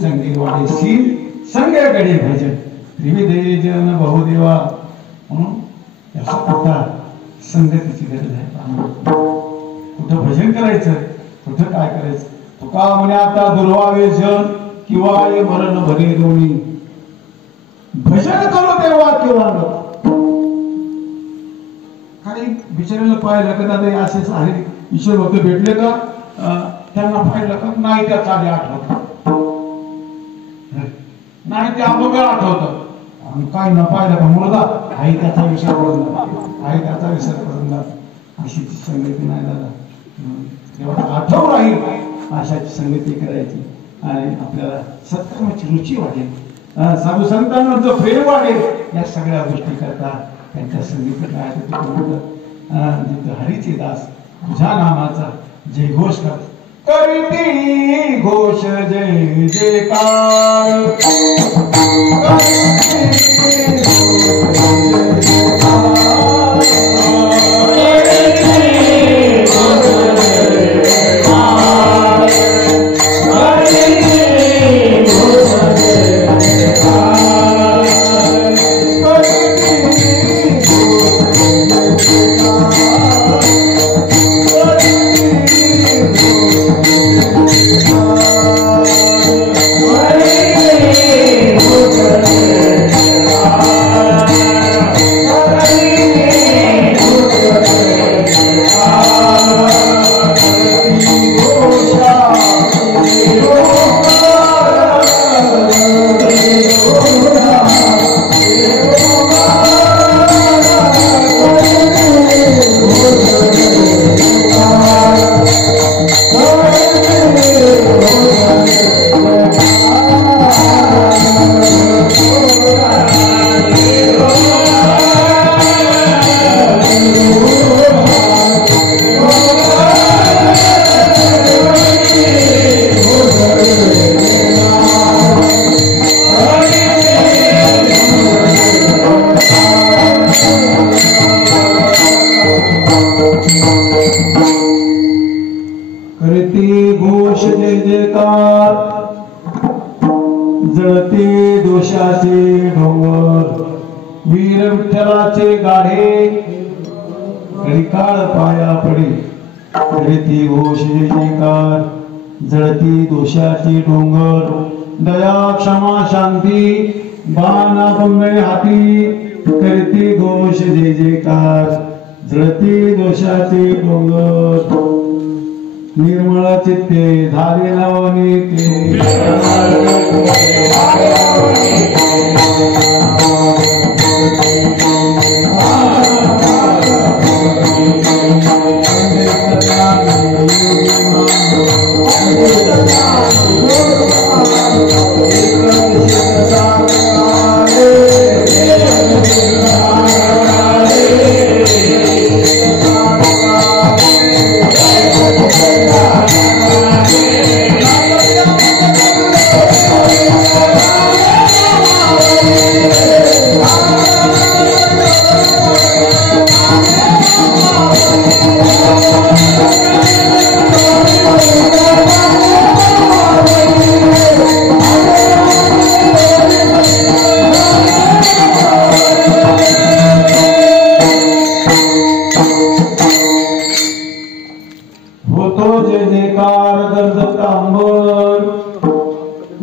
संगे वाडेशील, संगे घडे भजन, त्रिविधे जन बहुदेवा. म्हणून याचा कथा संगतीची गरज आहे. कुठं भजन करायचं, कुठं काय करायचं. तुका म्हणे आता दुर्वावे जन, किंवा ये मरण भरे दोन्ही. भजन करू तेव्हा किंवा काही बिचाऱ्याला पाहिलं का दादा असेच आहे ईश्वर भक्त भेटले का, त्यांना पाहिलं का नाही त्या चाली आठवत नाही, ते अगोदर आठवतं. काय न पाहिलं का मुलगा आई त्याचा विसर पडून जातो, आई त्याचा विसर पडून जातो. अशी संगती नाही दादा. तेव्हा आठव राहील अशाची संगती करायची, आणि आपल्याला सत्कर्माची रुची वाढेल, साधू संतांवर जो प्रेम वाढेल. या सगळ्या गोष्टी करता त्यांच्या संगीत काय हरीचे दास तुझ्या नामाचा जय घोष कर करीती घोष जय जयकार जळते दोषाचे डोंगर वीर विठ्ठलाचे गाढे काळ पाया पडे करीती घोष जय जयकार जळती दोषाचे डोंगर दया क्षमा शांती बाणा बंगळे हाती करीती घोष जय जयकार जळती दोषाचे डोंगर निर्मळ चित्ते झाले नवनीते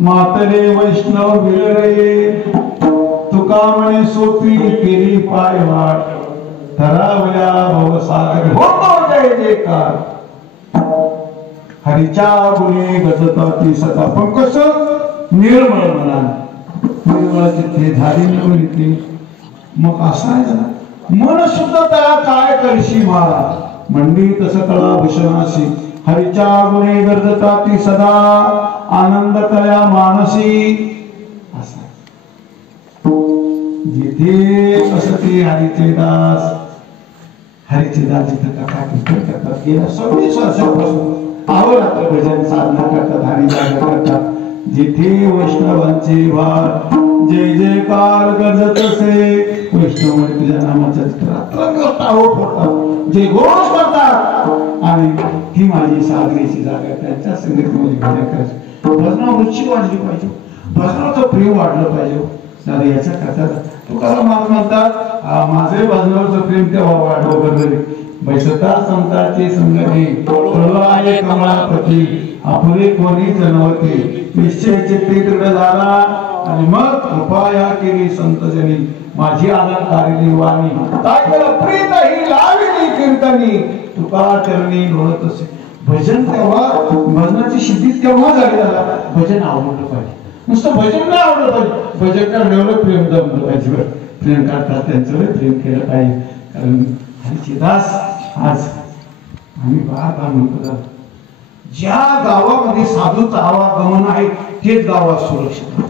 मातरे वैष्णव विरळे तुका म्हणे सोपी केली पायवाट ठरावल्या भवसागर होतो जय जयकार हरीच्या गुणे गजता ती सता पण कसं निर्मळ मना निर्मळ चित्ते धारी नवनीते मग असायचं मन सुद्धा त्या काय करशी मारा मंडी तस कळा भूषणाशी हरीच्या गुणे गरजता ती सदा आनंद कया मानसी असा जिथे असते हरीचे दास जिथे कथा कीर्तन करतात गेल्या 26 वर्षापासून अहोरात्र भजन साधना करतात हरी जागर करतात जिथे वैष्णवांचे भार जय जयकार गरजत असे वैष्णव तुझ्या नामाच्या जे घोष करतात आणि ही माझी साधनेची जागा त्यांच्या संगतीमध्ये भजन करायचं भजनावर रुची वाढली पाहिजे भजनाचं प्रेम वाढलं पाहिजे दादा याच्या करता तुकाराम महाराज म्हणतात माझे भजनावरचं प्रेम तेव्हा वाढव करणारे बैसता संतांचे संगती प्रलय कमळापती आपुले कोणी जनवते निश्चय चित्ते दृढ झाला आणि मग कृपया केली संतजनी माझी आनंदकारिणी वाणी काय केलं प्रीत ही लाविली कीर्तनी तुका चरणी लोळत असे भजन तेव्हा भजनाची सिद्धी तेव्हा झाली झाला भजन आवडलं पाहिजे नुसतं भजन नाही आवडलं पाहिजे भजन करण्यावर प्रेम जमलं पाहिजे प्रेम करतात त्यांच्यावर प्रेम केलं पाहिजे कारण हरीचे दास आज आम्ही बार म्हणतो ज्या गावामध्ये साधूचं आवागमन आहे तेच गावात सुरक्षित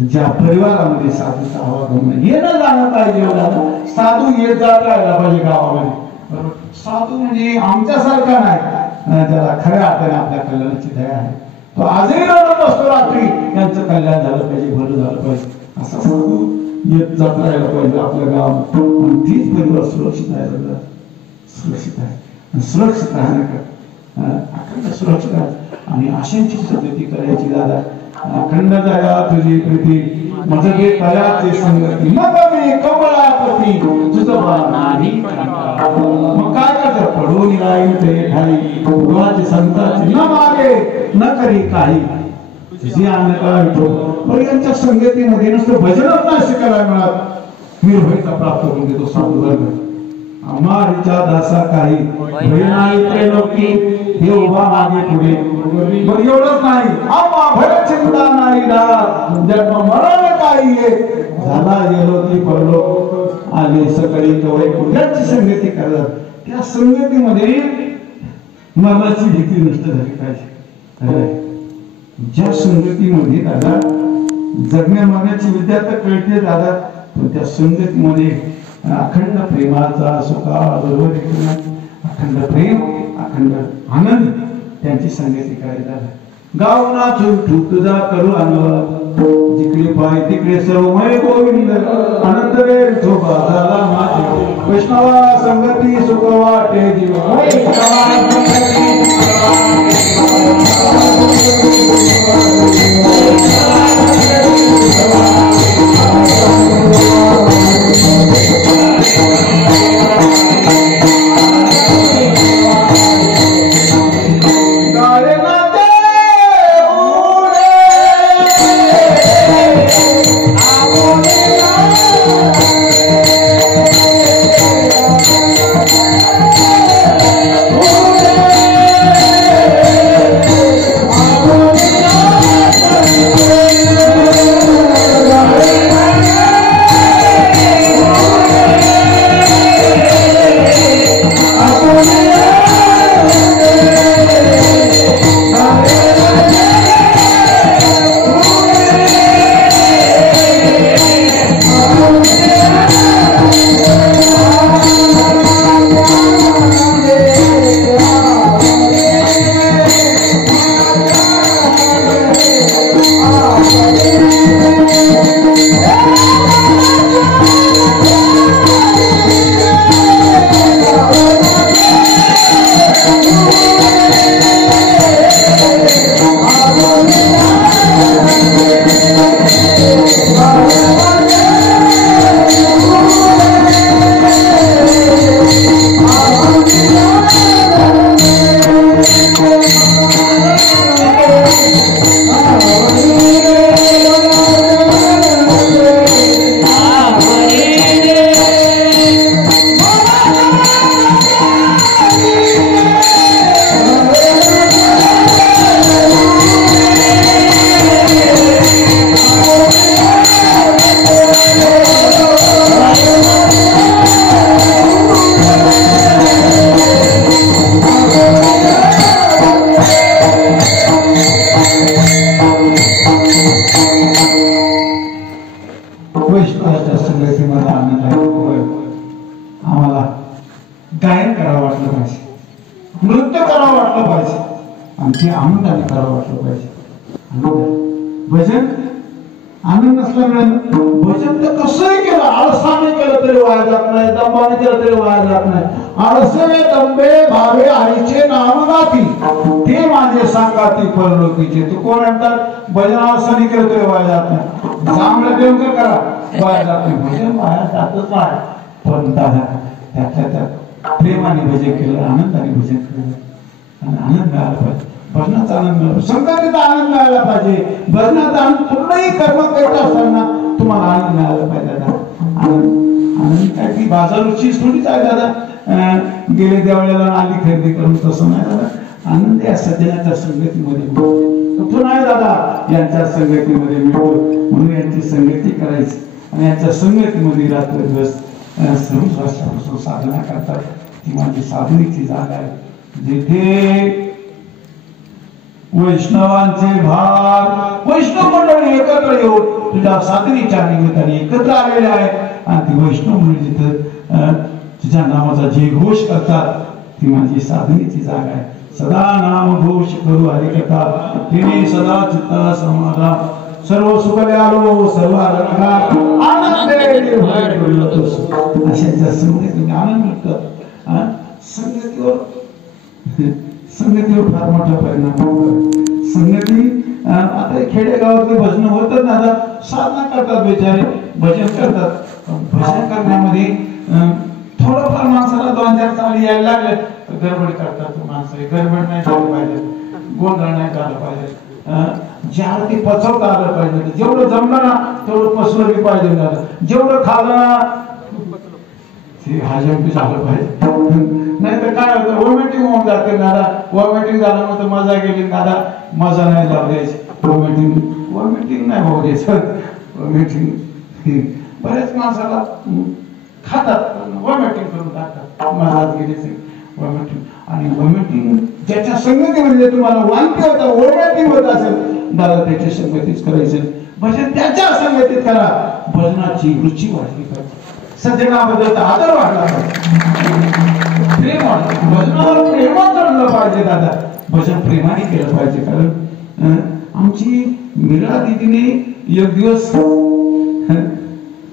ज्या परिवारामध्ये साधूचा आवागमन येणं जाणं पाहिजे दादा, साधू येत जात राहायला पाहिजे गावामध्ये, बरोबर. साधू म्हणजे आमच्यासारखा नाही, ज्याला खऱ्या अर्थाने आपल्या कल्याणाची दया आहे, तो आजही रडत असतो रात्री यांचं कल्याण झालं पाहिजे, भलं झालं पाहिजे, असा साधू येत जात राहायला पाहिजे आपल्या गावात. आणि तीच परिवार सुरक्षित आहे दादा, सुरक्षित आहे, सुरक्षित राहणं अखंड सुरक्षित आहे. आणि अशांची पद्धती करायची दादा. अखंड दया तुझी प्रीती मजगे तयाचे संगती मग मी कमलापती तुझं नाही. मग काय करतात, पडून राहील ते ठाई गुरुवाची संताची न मागे न करी काही तुझी आणला विठो. पण यांच्या संगतीमध्ये नुसतं भजनच नाही शिकायला मिळत, निर्भयता प्राप्त होऊन देतो साधू वर्ग. अमारीच्या दासा काही नाही त्रैलोकी हे उभा मागे पुढे. बरं एवढंच नाही, आम्हा भय चिंता नाही जन्म मरण काही झाला गेलो की पडलो आले सकाळी कवळे पुढ्याची संगती करतात. त्या संगतीमध्ये मरणाची भीती नष्ट झाली पाहिजे. ज्या संगतीमध्ये दादा जगण्या मागण्याची विद्या तर कळते दादा, पण त्या संगतीमध्ये अखंड प्रेमाचा सुखा बरोबर अखंड प्रेम अखंड आनंद त्यांची संगती करायला. गाव नाचून तुझा करू आनंद जिकडे पाय तिकडे सर्वमय गोविंद आनंद वेळ झोपा झाला माझे वैष्णवा संगती सुख वाटे जीव. गायन करावं वाटलं पाहिजे, नृत्य करावं वाटलं पाहिजे, आणखी आनंदाने करावं वाटलं पाहिजे. भजन आनंद नसल्यामुळे भजन तर कसंही केलं, आळसाने केलं तरी वाया जात नाही, दंबाने केलं तरी वाया जात नाही. आळसे दंबे भावे आईचे नाम गाती ते माझे सांगाती परलोकीचे. तू कोण म्हणतात भजन आळसाने केलं तरी वाया जात नाही, चांगलं देऊन का करा वाया जात नाही. भजन वाया जातच नाही, पण दादा त्यातल्या त्यात प्रेमाने भजन केलं, आनंदाने भजन केलं आणि आनंद मिळाला पाहिजे. भजनाचा आनंद मिळाला, संगतीचा आनंद मिळाला पाहिजे. भजनाचा आनंद कुठलाही कर्म करत असताना तुम्हाला आनंद मिळाला पाहिजे. दादा आनंद काय ती बाजाराची थोडीच आहे दादा, गेले देवळ्याला आली खरेदी करून, तसं नाही दादा. आनंद या सज्जनाच्या संगतीमध्ये तो नाही दादा, यांच्या संगतीमध्ये मिळतो. म्हणून यांची संगती करायची आणि यांच्या संगतीमध्ये रात्र दिवस सर्व वर्षापासून साधना करतात. ती माझी साधनेची जागा आहे, जिथे वैष्णवांचे भार वैष्णव मंडळी एकत्र येऊन तुझ्या साधनेच्या निमित्ताने एकत्र आलेले आहे आणि ती वैष्णव मंडळी जिथं तुझ्या नामाचा जयघोष करतात ती माझी साधनेची जागा आहे. सदा नाम घोष करू हरिकथा तिने सदा चित्ता समाधान सर्व सुखले आलो सर्व अलंकार आनंदे अशाच्या संगतीने आनंद मिळतात. संगतीवर फार मोठा परिणाम होतो. संगती आता खेडेगावातले भजन होतात ना, आता साधना करतात बेचारे भजन करतात. भजन करण्यामध्ये थोडंफार माणसाला 2-4 चाली यायला लागले गडबड करतात माणसं. गडबड नाही झाली पाहिजे, गोंधळ नाही झाला पाहिजे, ज्याला ते पचवता आलं पाहिजे. जेवढं जमलं ना तेवढं पसरवली पाहिजे. जेवढं खाल्लं ना ते हजम बी झालं पाहिजे. नाही तर काय होतं वॉमिटिंग होऊन जाते दादा. वॉमिटिंग झालं मग मजा गेली दादा. मजा नाही जाऊ द्यायची. वॉमिटिंग नाही होऊ द्यायचं. वॉमिटिंग बरेच माणसाला खातात वॉमिटिंग करून टाकतात. मजाच गेली वॉमिटिंग. आणि वॉमिटिंग ज्याच्या संगतीमध्ये तुम्हाला वांती होता वॉमिटिंग होत असेल दादा त्याच्या संगतीच करायचं. भजन त्याच्या संगतीत करा. भजनाची रुची वाढली पाहिजे. सज्जनाबद्दल आदर वाढला पाहिजे. प्रेम वाढलं. भजनावर प्रेमात चढलं पाहिजे दादा. भजन प्रेमाने केलं पाहिजे. कारण आमची मीरा दीदीने एक दिवस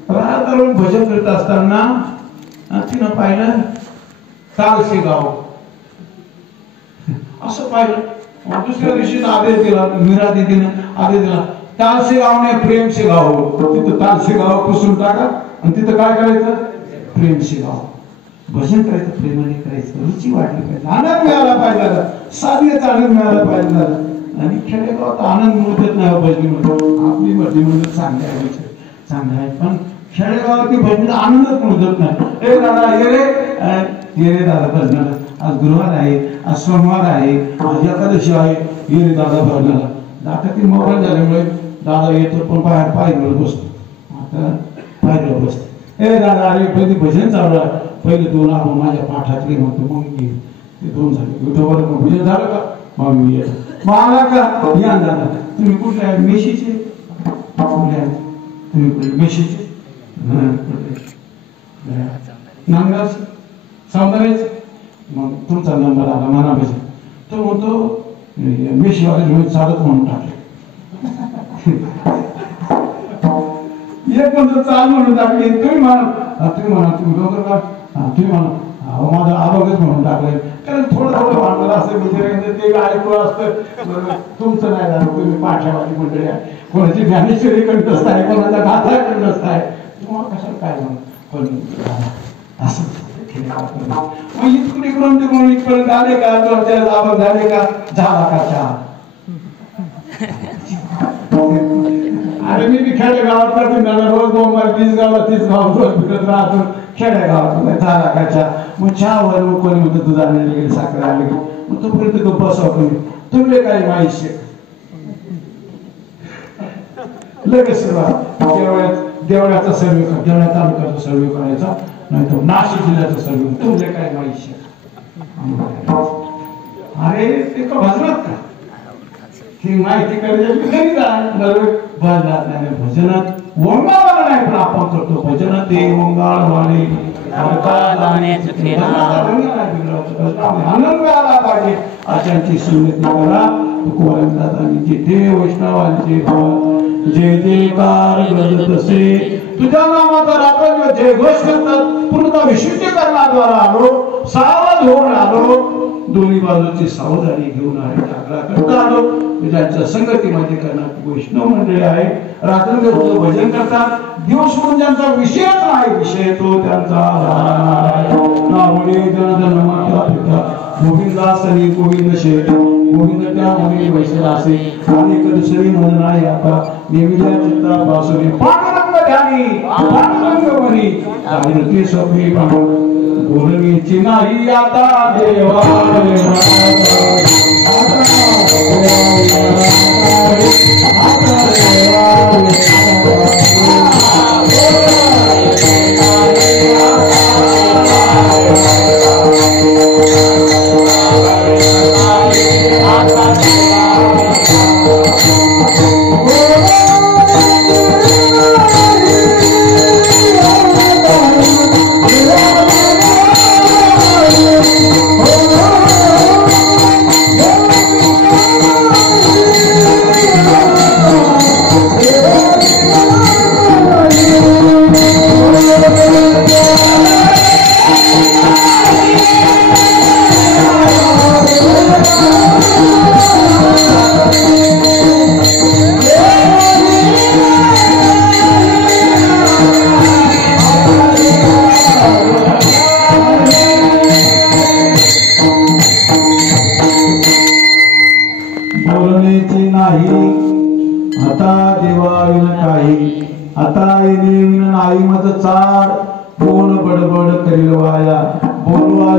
राहून भजन करत असताना तिनं पाहिलं तालसे गाव असं पाहिलं. दुसऱ्या दिवशी आदेश दिला मीरा दीदीनं आदेश दिला तालसे गाव नाही प्रेम से गाव. तिथं तालसे गाव पुसून टाका आणि तिथं काय करायचं प्रेम से गाव. भजन करायचं प्रेमाने करायचं. रुची वाढली पाहिजे. आनंद मिळाला पाहिजे. साधनेचा आनंद मिळाला पाहिजे. आणि खेडेगावात आनंद मिळत नाही भजनीमध्ये. आपली भजनीमध्ये चांगले आहे चांगले आहे पण खेडेगावातली भजन आनंदच मिळत नाही. ए दादा ये रे दादा भजनाला. आज गुरुवार आहे, आज सोमवार आहे, आज एकादशी आहे. ये रे दादा भजनाला. आता ती मोबाईल झाल्यामुळे दादा येतो पण बाहेर पायरीवर बसतो. आता पायरीवर बसतो. ए दादा अरे पहिले भजन चालू आहे. पहिले 2 आपण माझ्या पाठातले म्हणतो मग मी ते 2 झाले. विठोबर भजन झालं का मग मी येतो. मग आला का या दादा. तुम्ही कुठले आहे मेशीचे कुठले आहे तुम्ही कुठले मेशीचे नांगाच सौंदर्याच. मग तुमचा नंबर आला म्हणा भजन. तो म्हणतो मेशीवाले चालत म्हणून टाकले. एक म्हणतो चाल म्हणून टाकले. तुम्ही म्हणा तुम्ही डोंगर का तुम्ही म्हणा माझा आरोग्यच म्हणून टाकले. कारण थोडं भांडवल असं म्हणजे ते ऐकू असतं. तुमचं नाही झालं. तुम्ही पाठ्यावाली मंडळी आहे. कोणाची ज्ञानेश्वरी कंठस्थ आहे, कोणाचा गाथा कंठस्थ आहे. तुम्हाला कशाला काय म्हणून पण असं मग इकडून तिकडून इथपर्यंत आले का 2-4 लाभ झाले का झाला का चहा. अरे मी खेडेगावात कठीण रोज 2-20 गावाला 30 गाव रोज फिरत राहतो खेडेगावात. झाला का चहा. मग चहावर मग कोणी म्हणतो दूध आणले गेले साखर आणले गेले. मग तोपर्यंत गप्प बसाव तुम्ही. तुमले काय माहिती लगेच देवळ्याचा सर्वे कर. देवळ्या तालुक्याचा सर्वे करायचा नाही तर नाशिक जिल्ह्याचा सर्वे. तुमले काय माहिती. अरे ते का भजनात का ती माहिती करायची घरी भजनात नाही. भजनात वंगाळवाला नाही पण आपण करतो. भजनात ते वंगाळवाले आनंद मिळाला पाहिजे. अशांची संगती करा. जिथे वैष्णवांचे जय जयकार गजत असे तुझ्या नामाचा रात्र जय घोष करतात. पूर्ण विशुद्धीकरणाद्वारा आलो. सावध होऊन आलो. दोन्ही बाजूची सावधानी घेऊन आहे जागरा करता आलो. ज्यांच्या संगतीमध्ये करणारी वैष्णव मंडळी आहे. रात्रंदिवस भजन करतात. दिवस म्हणून ज्यांचा विषयच नाही विषय तो त्यांचा नावडे जनधन माता पिता गोविंदासनी गोविंद शेठ गोविंद त्या मुनी वैशलासे अनेक दुसरी म्हणणाय आता नेमिल्या चित्ता बासुरी पांडुरंग ध्यानी पांडुरंग मनी जागृती स्वप्नी बोलणीची नाही आता देवा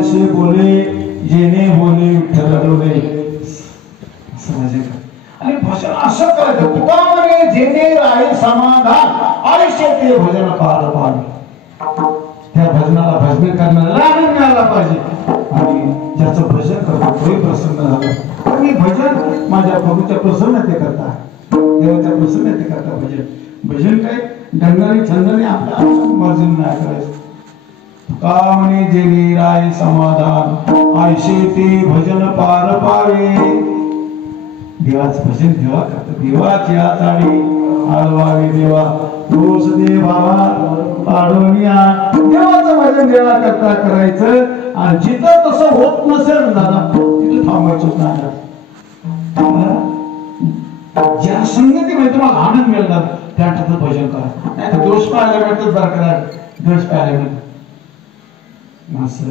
ऐसे बोले जेने बोले विठ्ठल डोले. असं भजन कर. आणि भजन असं करायचं. तुका म्हणे जेने राही समाधान आयुष्य ते भजन पार पावे. त्या भजनाला भजन करण्याला आनंद मिळाला पाहिजे आणि ज्याचं भजन करतो तोही प्रसन्न झाला. पण मी भजन माझ्या प्रभूच्या प्रसन्नते करता, देवाच्या प्रसन्नते करता भजन काय ढंगाने छंदाने आपल्या मर्जीने नाही करायचं. तुका म्हणे जेने राही समाधान आयुष्य ते भजन पार पावे. देवाचं भजन देवा करता, देवाची आचारी आळवावे देवा दोष दे भावा पाडोनिया. देवाचं भजन देवा करता करायचं आणि जिथं तसं होत नसेल दादा तिथं थांबायचंच नाही. ज्या संगतीमध्ये तुम्हाला आनंद मिळणार त्या ठिकाणी भजन करा. नाही तर दोष पाहायला मिळतात बरं करा. दोष पाहायला मिळतात माणसं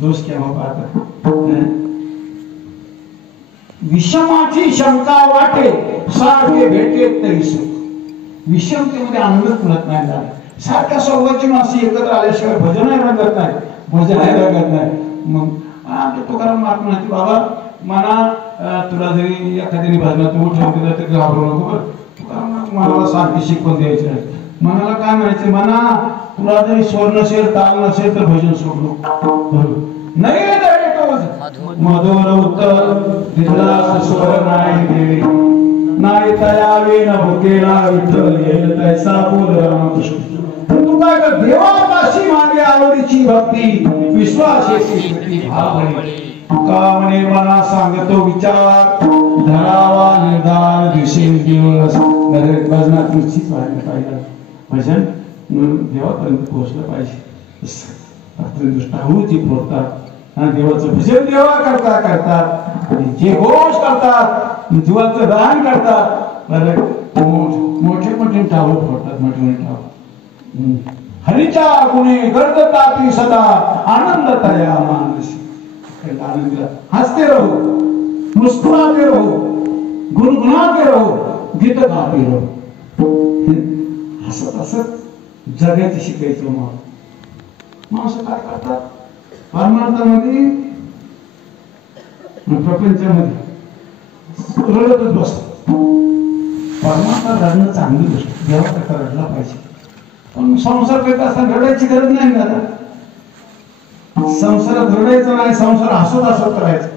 दोष केव्हा पाहतात. विषमाची शंका वाटे सारखे भेटेत तरी सुख. विषमतेमध्ये आनंदच मिळत नाही. सारख्या स्वभावाची माणसं एकत्र आल्याशिवाय भजन रंगत नाही, भजन रंगत नाही. मग आमच्या तुकाराम महाराज म्हणते बाबा मला तुला जरी एखाद्याने भजनात उठवून दिलं तर घाबरू नको बरं. तुकाराम मला सारखी शिकवून द्यायची नाही. मनाला काय म्हणायचे, मना तुला जरी स्वर नसेल ताल नसेल तर भजन सोडलो नाही. मधुर उत्तर दिलास स्वर नाही देवे नाही तयावे न भुकेला विठ्ठल येईल तैसा बोल रामकृष्ण. तू काय कर देवापाशी मागे आवडीची भक्ती विश्वासाची भावनी. तुका म्हणे मना सांगतो विचार धरावा निर्धार दिसेल दिवस. भजनात निश्चित व्हायला पाहिजे. भजन देवापर्यंत पोहोचलं पाहिजे. दृष्टाहूती फोडतात देवाचं भजन देवा करता करतात आणि जे घोष करतात जीवाचं दान करतात मोठे मोठे टावर फोडतात. मोठे मोठे टावर हरीच्या गुणे गर्दताती सदा आनंद तया मानसी. आनंदीला हसते रहो मुस्कुराते रहो गुणगुणाते रहो गीत गाते रहो. हसत हसत जगायचं शिकायचं. माणसं काय करतात परमार्थामध्ये प्रपंचामध्ये रडतच बसतात. परमार्थ रडणं चांगली गोष्ट, देवा करता रडला पाहिजे. पण संसार करत असताना रडायची गरज नाही दादा. संसारात रडायचं नाही, संसार हसत हसत करायचं.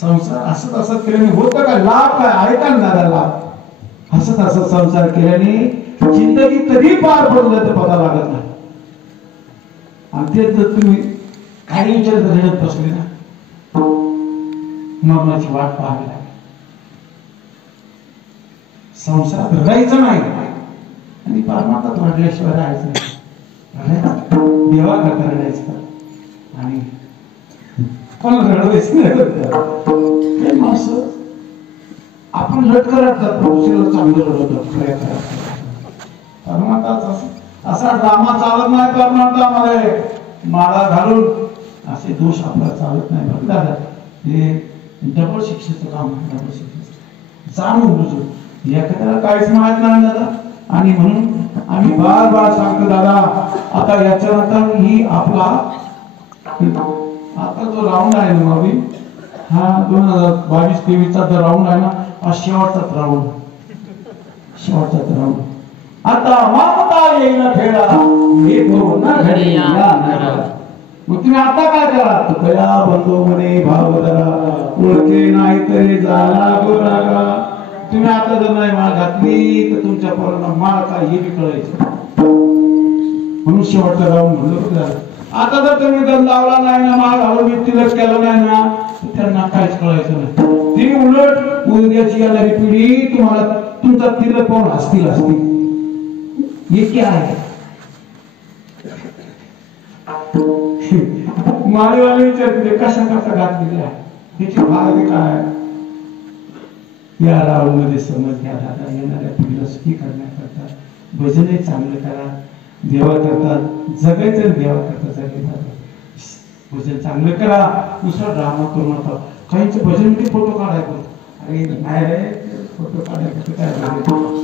संसार हसत हसत केल्याने होतं काय लाभ काय ऐका ना दादा. लाभ हसत हसत संसार केल्याने जिंदगी कधी पार पडलं तर पता लागत नाही. आणि तेच जर तुम्ही काही विचार रडत बसले ना मरणाची वाट पाहावी लागेल. संसारात रडायचं नाही आणि परमार्थात रडल्याशिवाय राहायचं नाही. देवा करता रडायचं आणि पण रडवायचं नाही. माणसं आपण लटकं रडतात चांगलं रडत परमार्थाच असा ड्रामा चालत नाही. परमार्थामध्ये माळा घालून असे दोष आपला चालत नाही. बघ दादा हे डबल शिक्षेचं काम आहे. डबल शिक्षेचं जाणून बुजून एखाद्याला काहीच माहित नाही दादा. आणि म्हणून आम्ही बार बार सांगतो दादा आता याच्यानंतर ही आपला आता जो राऊंड आहे ना मावी हा 2022-23चा जो राऊंड आहे ना हा शेवटचाच राऊंड. शेवटचाच राऊंड. आता मागता येईल फेडा हे पूर्ण घडी या नका. मग तुम्ही आता काय करा तुकया बंधू म्हणे भाव धरा ओळखे नाही तरी झाला गोरागा. तुम्ही आता जर नाही माळ घातली तर तुमच्या पोरांना माळ काय हे बी कळायचं. म्हणून शेवटचं राऊंड म्हणलं. आता जर तुम्ही गंध लावला नाही ना माळ घालून तिलक केलं नाही ना त्यांना काहीच कळायचं नाही. ती उलट उद्याची येणारी पिढी तुम्हाला तुमचा तिलक पाहून हसतील हसतील. ये क्या है माळेवाले विचारते कशा कसा घातलेला त्याची भाग काय. या राऊंड मध्ये समज घ्या दादा. येणाऱ्या पिढीला सुखी करण्याकरता भजनही चांगलं करा. देवा करता जगायचं देवा करता जगायचं भजन चांगलं करा. दुसरा ड्रामा करू नका. काहींचे भजन मध्ये फोटो काढायचं. अरे नाही रे फोटो काढायचं काय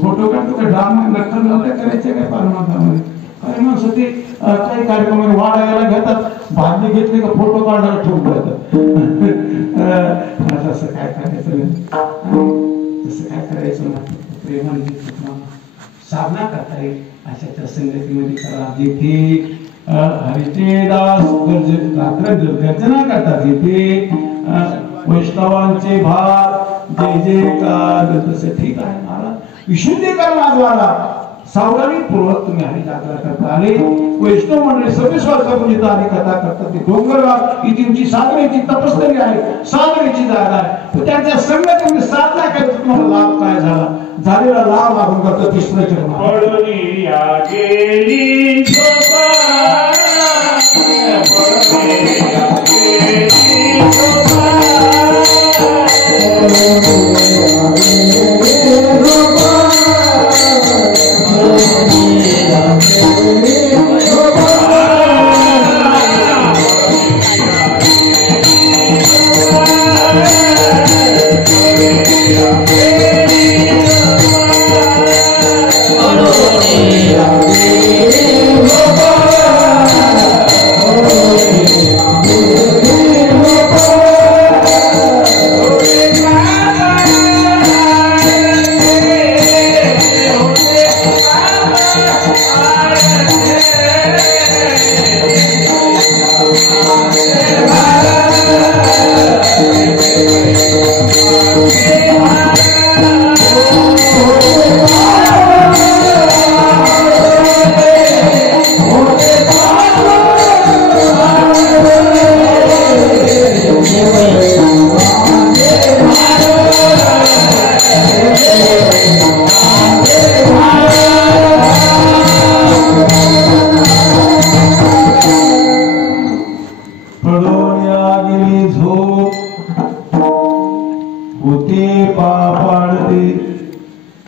फोटो काढतो का ड्रामा नक्कल नव्हत्या करायचे काय परमार्थामध्ये. काही माणसं ते काही कार्यक्रम वाढायला घेतात, भांडे घेतले का फोटो काढायला ठेवून जातात. तसं काय करायचं, तसं काय करायचं ना. प्रेमाने साधना करता येईल अशाच्या संगतीमध्ये करा. जिथे हरीचे दास रात्र गर्जना करतात, जिथे वैष्णवांचे भाग जय जयकार, तसे ठीक आहे महाराज. विशुद्धीकरणाद्वारा सावधानीपूर्वक तुम्ही हरी यात्रा करता आले. वैष्णव मंडळी 26 वर्षापूर्वी आणि कथा करतात. ती डोंगरगाव ही तुमची साधनेची तपस्वी आहे, साधनेची जागा आहे. त्यांच्या संगतीमध्ये साधना करत तुम्हाला लाभ काय झाला, झालेला लाभ आपण करतो. तिसरं चरण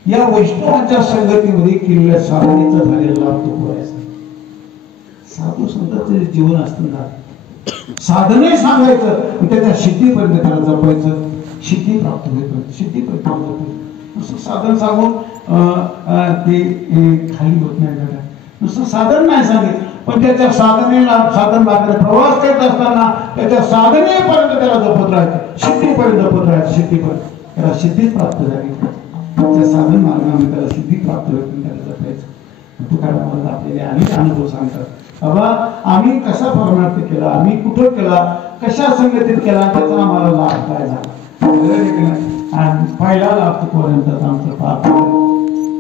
या वैष्णवांच्या संगतीमध्ये केलेल्या साधनेचा झालेला लाभ तो बोलायचा. साधू संतांचे जीवन असताना साधने सांगायचं, त्याच्या सिद्धीपर्यंत त्याला जपायचं, सिद्धी प्राप्त होईपर्यंत सिद्धीपर्यंत जपायचं. नुसतं साधन सांगून ते खाली होत नाही दादा. नुसतं साधन नाही सांगितलं, पण त्याच्या साधनेला साधन लागले. प्रवास करत असताना त्याच्या साधनेपर्यंत त्याला जपत राहायचं, सिद्धीपर्यंत जपत राहायचं, सिद्धीपर्यंत त्याला सिद्धी प्राप्त झाली. त्या साधन मार्गाने त्याला सिद्धी प्राप्त होईल, त्याला जपायचं. तुकाराम आपल्याला अनेक अनुभव सांगतात. बाबा आम्ही कसा परमार्थ केला, आम्ही कुठं केला, कशा संगतीत केला, त्याचा आम्हाला लाभ काय झाला. आणि पहिला लाभ तुपर्यंत आमचं पाप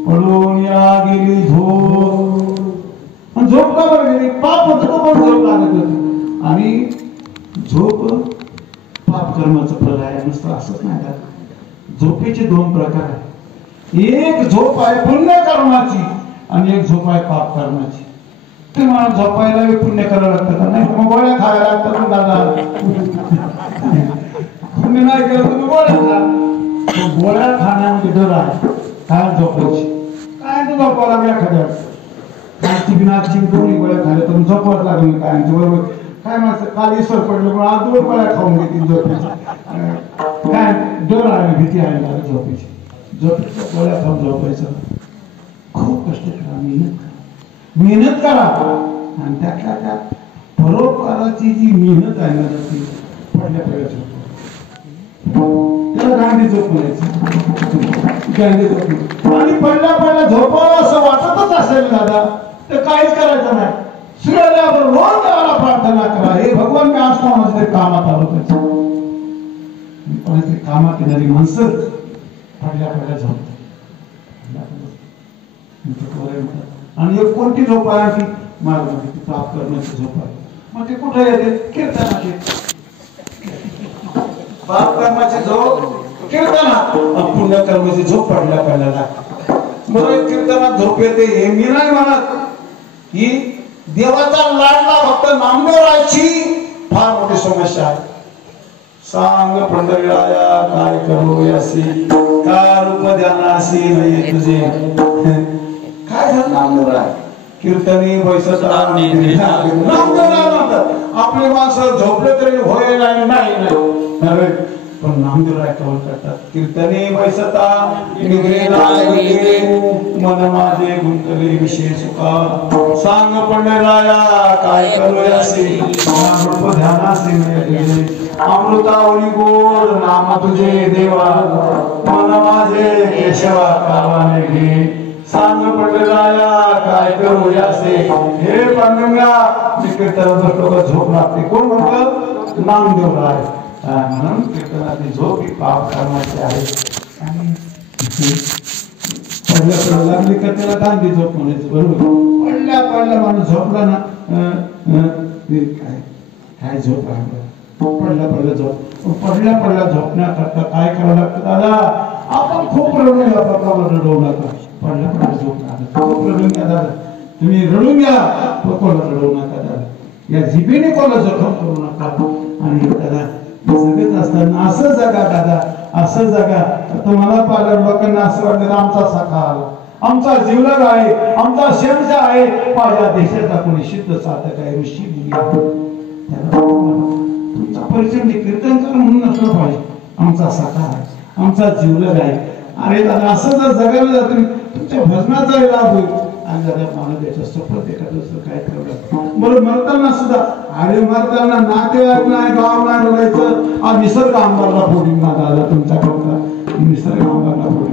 पडून या गेली झोप. झोप का बरं गेली, पाप होत तो पण झोप लागत होती. आणि झोप पाप कर्माचं फळ आहे. नुसतं असंच नाही का, झोपेचे दोन प्रकार आहेत. एक झोप आहे पुण्य कर्माची आणि एक झोप आहे पाप कर्माची. ते मला झोपायला पुण्य करायला लागतं का नाही, मग गोळ्या खायला लागतात दादा. पुण्य नाही केलं तुम्ही गोळ्या खा. गोळ्या खाण्यामध्ये डर आहे. काय झोपायची काय तू झोपायला लागल्या एखाद्या नाची बिनाची दोन्ही गोळ्या खाल्या तर झोपवत लागली. काय बरोबर काय माणसं काल ईश्वर पडलं पण आज 2 गोळ्या खाऊन घेतील झोपायची. काय डर आहे, भीती आहे मला झोपायची. झोपेच्या गोळ्या खाऊन झोपायचं. खूप कष्ट करा, मेहनत करा. आणि त्यातल्या त्यात परोपकाराची जी मेहनत आहे ना ती पडल्या पडल्या झोप, त्याला गांधी झोप म्हणायचं. गांधी झोप आणि पडल्या पडल्या झोपावं असं वाटतच असेल दादा तर काहीच करायचं नाही. सूर्योदयावर रोज देवाला प्रार्थना करा, हे भगवान मी आज कोणाच्या कामात आलो त्याचं. कोणाच्या कामात येणारी माणसं पडल्या पडल्या झोपतात. आणि एक कोणती झोप आहे की मार्गामध्ये पाप करण्याची झोप आहे. मग ते कुठे येते, कीर्तनाची. पाप कर्माची झोप कीर्तनात, पुण्य कर्माची झोप पडल्या पडल्याला. म्हणून कीर्तनात झोप येते हे मी नाही म्हणत. ही देवाचा लाडला भक्त नामदेवराची फार मोठी समस्या आहे. सांग पंढरीराया काय करू यासी, का रूप ध्यानासी नाही तुझे. काय झालं नामदेवराय, कीर्तनी बैसत नामदेवराय म्हणतात. आपले माणसं झोपले तरी होय नाही नाही. पण नामदेवराय कवर करतात कीर्तने बैसता निगरे लागले मन माझे गुंतले विषय सुखा सांग पंढराया काय करू असे रूप ध्यानासे मिळले अमृतावरी गोड नाम तुझे देवा मन माझे केशवा कावाने घे सांग पंढराया काय करू असे हे पांडुरंगा मी कीर्तन बसलो झोप लागते कोण म्हणतं नामदेवराय म्हणून कीर्तनाची झोप ही पाप करण्याची आहे आणि पडल्या लागली का त्याला गांधी झोप म्हणायचं बरोबर पडल्या माणूस झोपला ना काय झोप आहे पडल्या झोपण्याकरता काय करावं लागतं दादा आपण खूप रडून घ्या रडवू नका पडल्या झोप खूप रडून घ्या दादा तुम्ही रडून घ्या कोणाला रडवू नका दादा या जिभेने कोणाला जखम करू नका आणि दादा जगत असताना असं जगा दादा असं जगा तुम्हाला पाहिलं लोकांना असं वाटतं आमचा सखा आमचा जीवलग आहे आमचा शेमचा आहे माझ्या देशाचा कोणी सिद्ध साधक आहे ऋषी मुनी तुमचा परिचय कीर्तनकार म्हणून असलं पाहिजे आमचा सखा आहे आमचा जीवलग आहे अरे दादा असं जर जगायला जात तुमच्या भजनाचा लाभ होईल आणि दादा मला त्याच्या सफळ एखादं काय ठेवलं बरं मरताना सुद्धा अरे मरताना नातेवाईक नाही गाव नाही रडायचं निसर्ग आंबाला फोडीन ना दादा तुमच्या निसर्ग आंबाला फोडीन